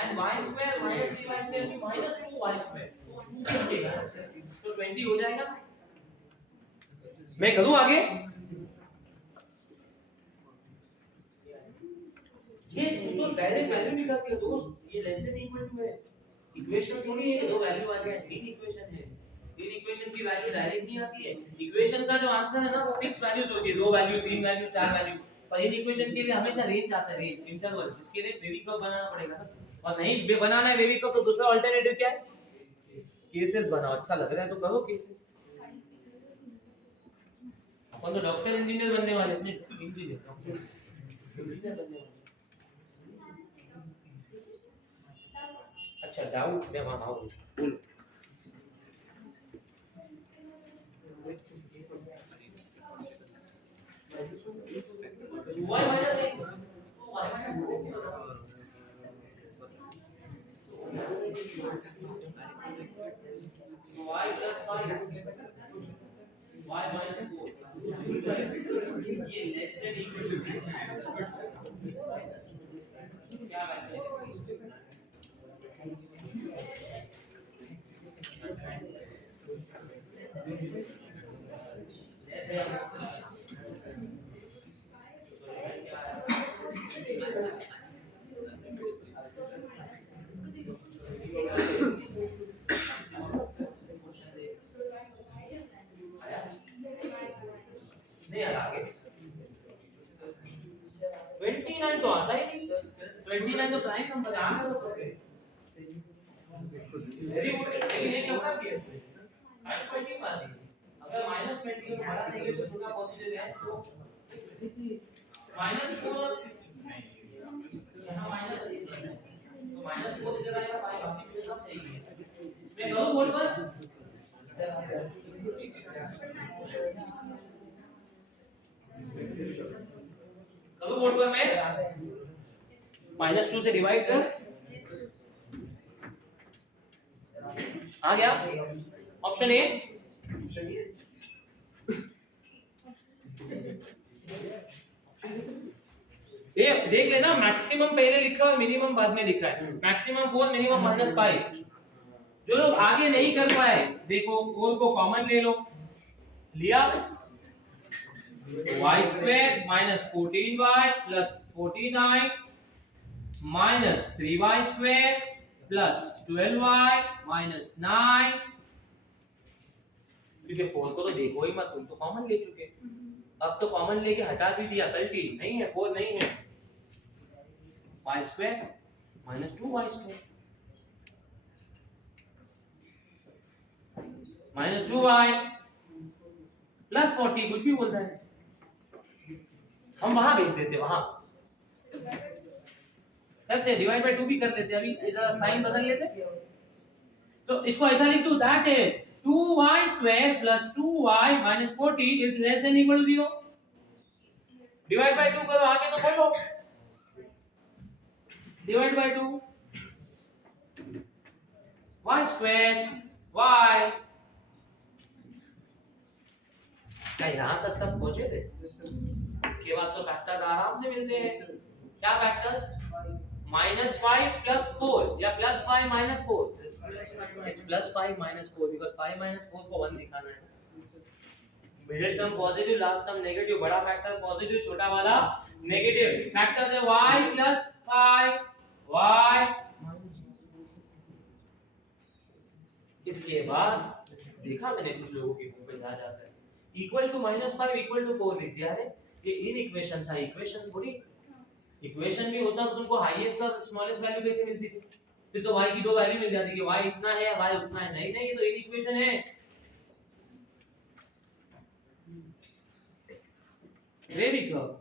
and y square minus 3y square will be minus 2y square, तो 2 के बचेगा, तो 20 हो जाएगा। मैं करूं आगे? ये तो डायरेक्ट वैल्यू निकालती है दोस्त, ये लेस देन इक्वल टू है, इक्वेशन थोड़ी है, दो वैल्यू आ गया, तीन इक्वेशन है। तीन इक्वेशन की वैल्यू डायरेक्ट नहीं आती है। इक्वेशन का जो आंसर है ना वो फिक्स वैल्यूज होती है, दो वैल्यू, तीन वैल्यू, चार वैल्यू। पर इन इक्वेशन के लिए हमेशा रेंज आता है, रेंज, इंटरवल, इसके लिए बेबी कर्व बनाना पड़ेगा ना। और नहीं बनाना है बेबी कर्व तो दूसरा अल्टरनेटिव क्या है? केसेस बनाओ। अच्छा लग रहा है तो करो केसेस। अपन तो डॉक्टर इंजीनियर बनने वाले हैं, इंजीनियर डॉक्टर इंजीनियर बनने वाले। अच्छा डाउट मैं वहां आऊं, बोलो। y minus 1 तो y minus 4 क्यों होगा? y plus 5 y minus 4 ये लेस देन इक्वल टू क्या वैसे नहीं आ आगे 29 तो आता ही नहीं। 29 तो प्राइम नंबर है, आंसर तो कैसे? वेरी गुड, लेकिन ये क्या किया? साइन 20 मार दी। अगर -20 को बढ़ा देंगे तो छोटा पॉजिटिव है, तो -4 यहाँ माइनस तो -4 इधर आएगा, बाकी भी सब सही है। मैं कहूं बोर्ड पर करो बोर्ड पर मैं -2 से डिवाइड कर आ गया ऑप्शन ए। ये देख लेना, मैक्सिमम पहले लिखा और मिनिमम बाद में लिखा है। Maximum 4, minimum -5। जो लोग आगे नहीं कर पाए देखो 4 को कॉमन ले लो, लिया y square minus 14y plus 49 minus 3y square plus 12y minus 9। क्योंकि 4 को तो देखो ही मत, तुम तो कॉमन ले चुके, अब तो कॉमन लेके हटा भी दिया, कल्टी नहीं है, 4 नहीं है। y square minus 2y square minus 2y plus 40, कुछ भी बोलता है हम वहां भेज देते, वहां करते, डिवाइड बाय 2 भी कर लेते, अभी जरा साइन बदल लेते। तो इसको ऐसा लिख दूं, that is 2y square plus 2y minus 40 is less than equal to 0। Divide by 2 करो, आगे तो बोलो, divide by 2 y square y, क्या यहां तक सब पहुंचे थे? इसके बाद तो फैक्टर्स आराम से मिलते हैं। क्या फैक्टर्स? -5 + 4 या +5 - 4। इट्स +5 - 4 बिकॉज़ 5 - 4 को 1 दिखाना है। Middle term positive, last term negative, बड़ा फैक्टर पॉजिटिव, छोटा वाला नेगेटिव। फैक्टर्स है y + 5 y। इसके बाद देखा मैंने कुछ लोगों के मुंह पे जा जाता है इक्वल टू -5 इक्वल टू 4 लिख दिया। अरे ये इन इक्वेशन था, इक्वेशन थोड़ी। इक्वेशन भी होता तो तुमको हाईएस्ट और स्मॉलेस्ट वैल्यू कैसे मिलती थी? फिर तो y की दो वैल्यू मिल जाती कि y इतना है या y उतना है। नहीं नहीं, ये तो इन इक्वेशन है। Very good.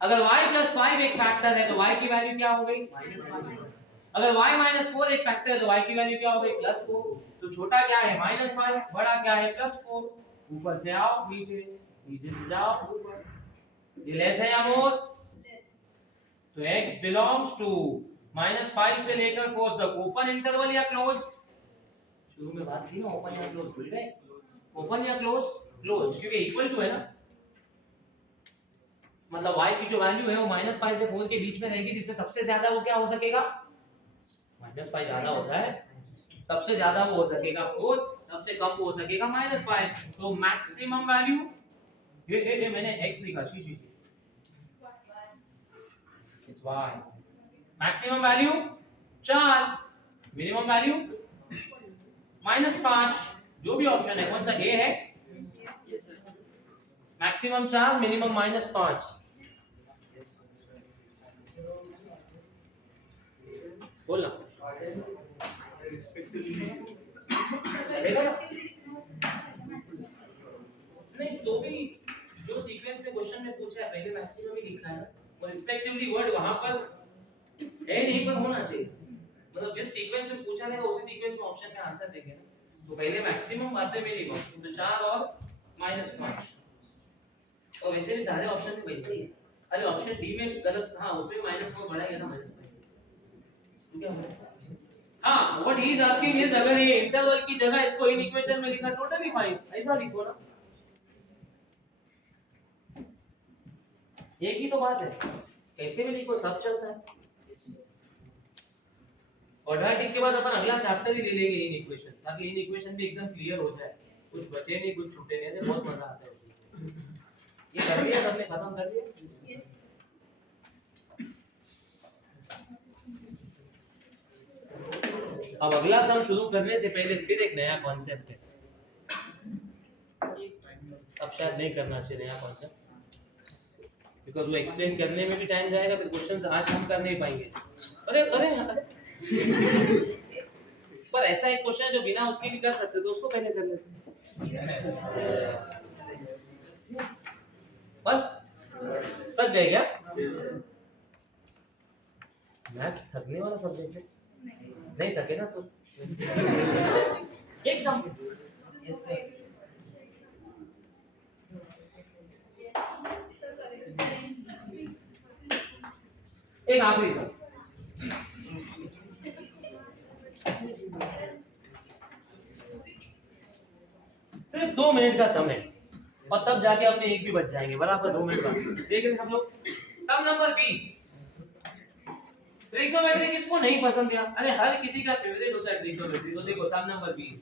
अगर y + 5 एक फैक्टर है तो y की वैल्यू क्या हो गई? -5। अगर y - 4 एक फैक्टर है तो y की वैल्यू क्या हो गई? +4। तो छोटा क्या है? -5, बड़ा क्या है? +4। ऊपर से आओ नीचे, नीचे से जाओ ऊपर। ये लेस है या मोर? तो x बिलोंग्स टू -5 से लेकर 4 तक ओपन इंटरवल या क्लोज्ड? शुरू में बात की ना, ओपन या क्लोज्ड, भूल गए? ओपन या क्लोज्ड? क्लोज्ड, क्योंकि इक्वल टू है ना। मतलब y की जो वैल्यू है वो -5 से 4 के बीच में रहेगी, जिसमें सबसे ज्यादा वो क्या हो सकेगा? -5 ज्यादा होता है, सबसे ज्यादा वो हो सकेगा 4, सबसे कम वो हो सकेगा -5। तो मैक्सिमम वैल्यू ये मैंने x लिखा, she it's y। Maximum value 4, minimum value -5। जो भी ऑप्शन है, कौन सा ए है? Maximum 4, minimum -5। बोलना नहीं, तो भी जो सीक्वेंस में क्वेश्चन में पूछा है पहले मैक्सिमम ही लिखना है ना। और रिस्पेक्टिवली वर्ड वहां पर है नहीं, पर होना चाहिए। मतलब जिस सीक्वेंस में पूछा गया उसी सीक्वेंस में ऑप्शन में आंसर देंगे ना। तो पहले मैक्सिमम, बाद में मिनिमम। तो 4 और -5। और वैसे भी सारे ऑप्शन में वैसे ही है, खाली ऑप्शन डी में गलत। हां, उसमें -4 बढ़ाएगा ना, -5। तो क्या होगा? हां, what he is asking is अगर ये इंटरवल की जगह इसको इन इक्वेशन में लिखा टोटली फाइन, ऐसा लिखो ना। एक ही तो बात है, कैसे भी लिखो सब चलता है। क्वाड्रेटिक के बाद अपन अगला चैप्टर ही ले लेंगे इन इक्वेशन, ताकि इन इक्वेशन भी एकदम क्लियर हो जाए, कुछ बचे नहीं कुछ छूटे नहीं। बहुत मजा आता है उसमें। ये कर दिया सबने, खत्म कर दिया। अब अगला सम शुरू करने से पहले फिर एक नया कॉन्सेप्ट है। अब शायद नहीं करना चाहिए नया कॉन्सेप्ट, बिकॉज़ वो एक्सप्लेन करने में भी टाइम जाएगा, फिर क्वेश्चंस आज हम कर नहीं पाएंगे। अरे पर ऐसा एक क्वेश्चन है जो बिना उसके भी कर सकते, तो उसको पहले कर लेते हैं। बस थक गए क्या? मैथ्स थकने वाला सब्जेक्ट है। नहीं थके ना तो एक सम। एक आखिरी सम। सिर्फ 2 मिनट का समय, और तब जाके अपने एक भी बच जाएंगे, बराबर 2 मिनट बाद। देख रहे सब लोग। सम नंबर 20। ट्रिग्नोमेट्री किसको नहीं पसंद यार? अरे हर किसी का फेवरेट होता है ट्रिग्नोमेट्री। तो देखो सम number 20।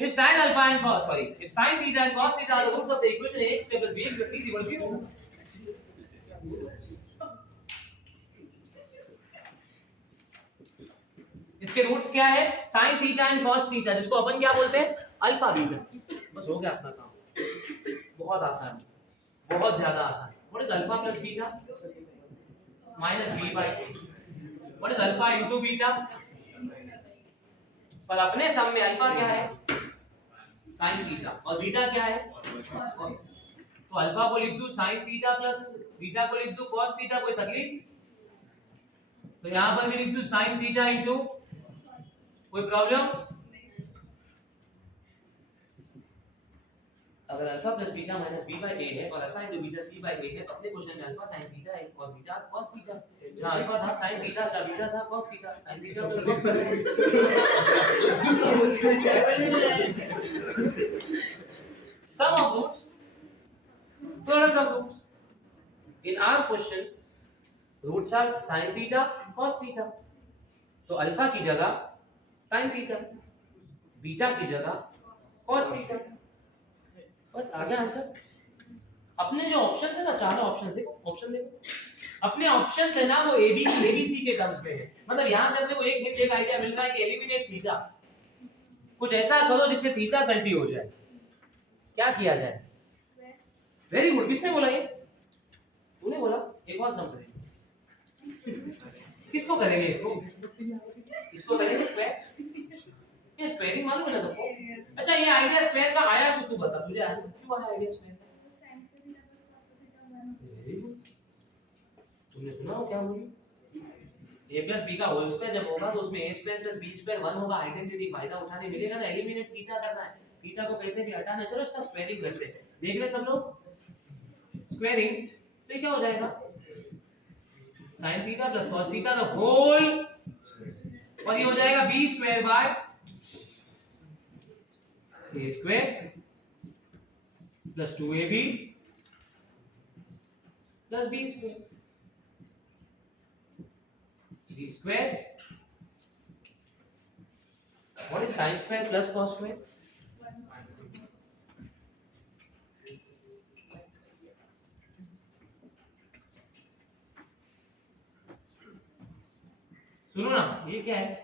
If sin alpha and cos, if sin theta and cos theta are the roots of the equation ax plus bx plus c is equal to 0. इसके रूट्स क्या है? sin theta and cos theta, जिसको अपन क्या बोलते हैं? Alpha beta. बस हो गया अपना काम। बहुत आसान है, बहुत ज्यादा आसान है। What is alpha plus beta? minus b by a. What is alpha into beta? पर अपने सम में अल्फा क्या है? sin थीटा, और बीटा क्या है? तो अल्फा को लिख दूं sin थीटा प्लस बीटा को लिख दूं cos थीटा, कोई तकलीफ? तो यहां पर भी लिख दूं sin थीटा इनटू, कोई प्रॉब्लम? अगर alpha plus beta minus b by a है और alpha into beta c by a है तो अपने क्वेश्चन में अल्फा sin थीटा है और बीटा cos थीटा। जहां अल्फा था sin थीटा था, बीटा था cos theta, sin theta plus cos sum of roots, product of roots. In our question roots are sin theta cos theta, तो अल्फा की जगह sin थीटा, बीटा की जगह cos थीटा, बस आ गया आंसर। अपने जो ऑप्शन थे ना, चारों ऑप्शन देखो, ऑप्शन देखो, अपने ऑप्शन थे ना वो ए बी सी के टर्म्स में है। मतलब यहां से अपने को एक हिंट, एक आइडिया मिल रहा है कि एलिमिनेट थीटा, कुछ ऐसा करो जिससे थीटा कंटी हो जाए। क्या किया जाए? वेरी गुड, किसने बोला ये? तूने बोला। एक और सम करेंगे, किसको करेंगे? इसको करेंगे स्क्वायर। ये स्क्वायरिंग मालूम है ना सबको? अच्छा ये आइडिया स्क्वायर का आया कुछ, तू बता, तुझे आया क्यों आया आइडिया स्क्वायर का? वेरी गुड, तुमने सुना हो क्या बोली? a प्लस बी का होल स्क्वायर जब होगा तो उसमें a square plus b square 1 होगा। आइडेंटिटी फायदा उठाने मिलेगा ना, एलिमिनेट थीटा करना है, थीटा को कैसे भी हटाना है। चलो इसका स्क्वायरिंग करते हैं, देख रहे सब लोग स्क्वायरिंग। तो क्या हो जाएगा? sin theta plus cos theta the whole, और ये हो जाएगा b square by a square plus 2ab plus b square, b square. What is sin square plus cos square? सुनो ना, ये क्या है?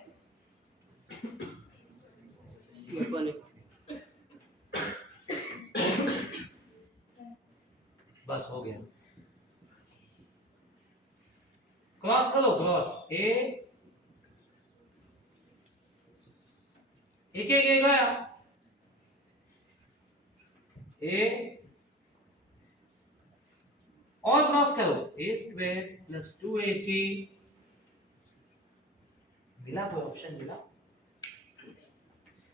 बस हो गया, क्रॉस करो, क्रॉस एक एक गया ए, और क्रॉस करो a स्क्वायर प्लस 2ac, मिला कोई ऑप्शन? मिला?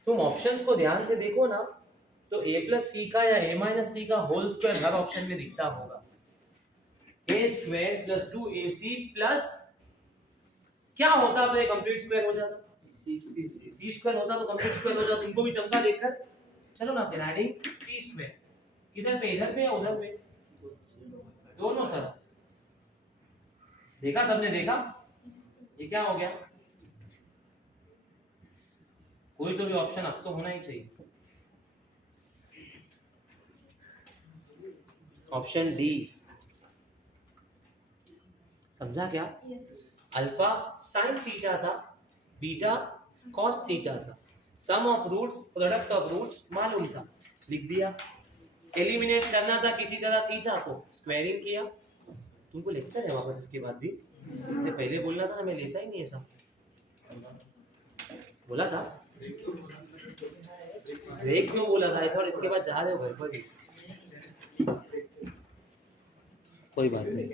तुम ऑप्शंस को ध्यान से देखो ना, तो a प्लस सी का या a माइनस सी का होल स्क्वायर हर ऑप्शन में दिखता होगा। a square plus 2ac plus क्या होता तो ये कंप्लीट स्क्वायर हो जाता, सी स्क्वायर होता तो कंप्लीट स्क्वायर हो जाता। इनको भी चमका देखकर चलो ना, फिर एडिंग सी स्क्वायर किधर पे, इधर पे या उधर पे? दोनों तरफ। देखा सबने? देखा ये क्या हो गया? कोई तो भी ऑप्शन अब तो होना ही चाहिए। ऑप्शन डी, समझा क्या? अल्फा sin थीटा था, बीटा cos थीटा था, sum of roots product of roots मालूम था, लिख दिया। एलिमिनेट करना था किसी तरह थीटा को, स्क्वायरिंग किया। तुमको लिखता है वापस इसके बाद भी? पहले बोलना था ना, मैं लेता ही नहीं ऐसा, बोला था। ब्रेक क्यों बोला था? और इसके बाद जा रहे हो घर पर ही, कोई बात नहीं।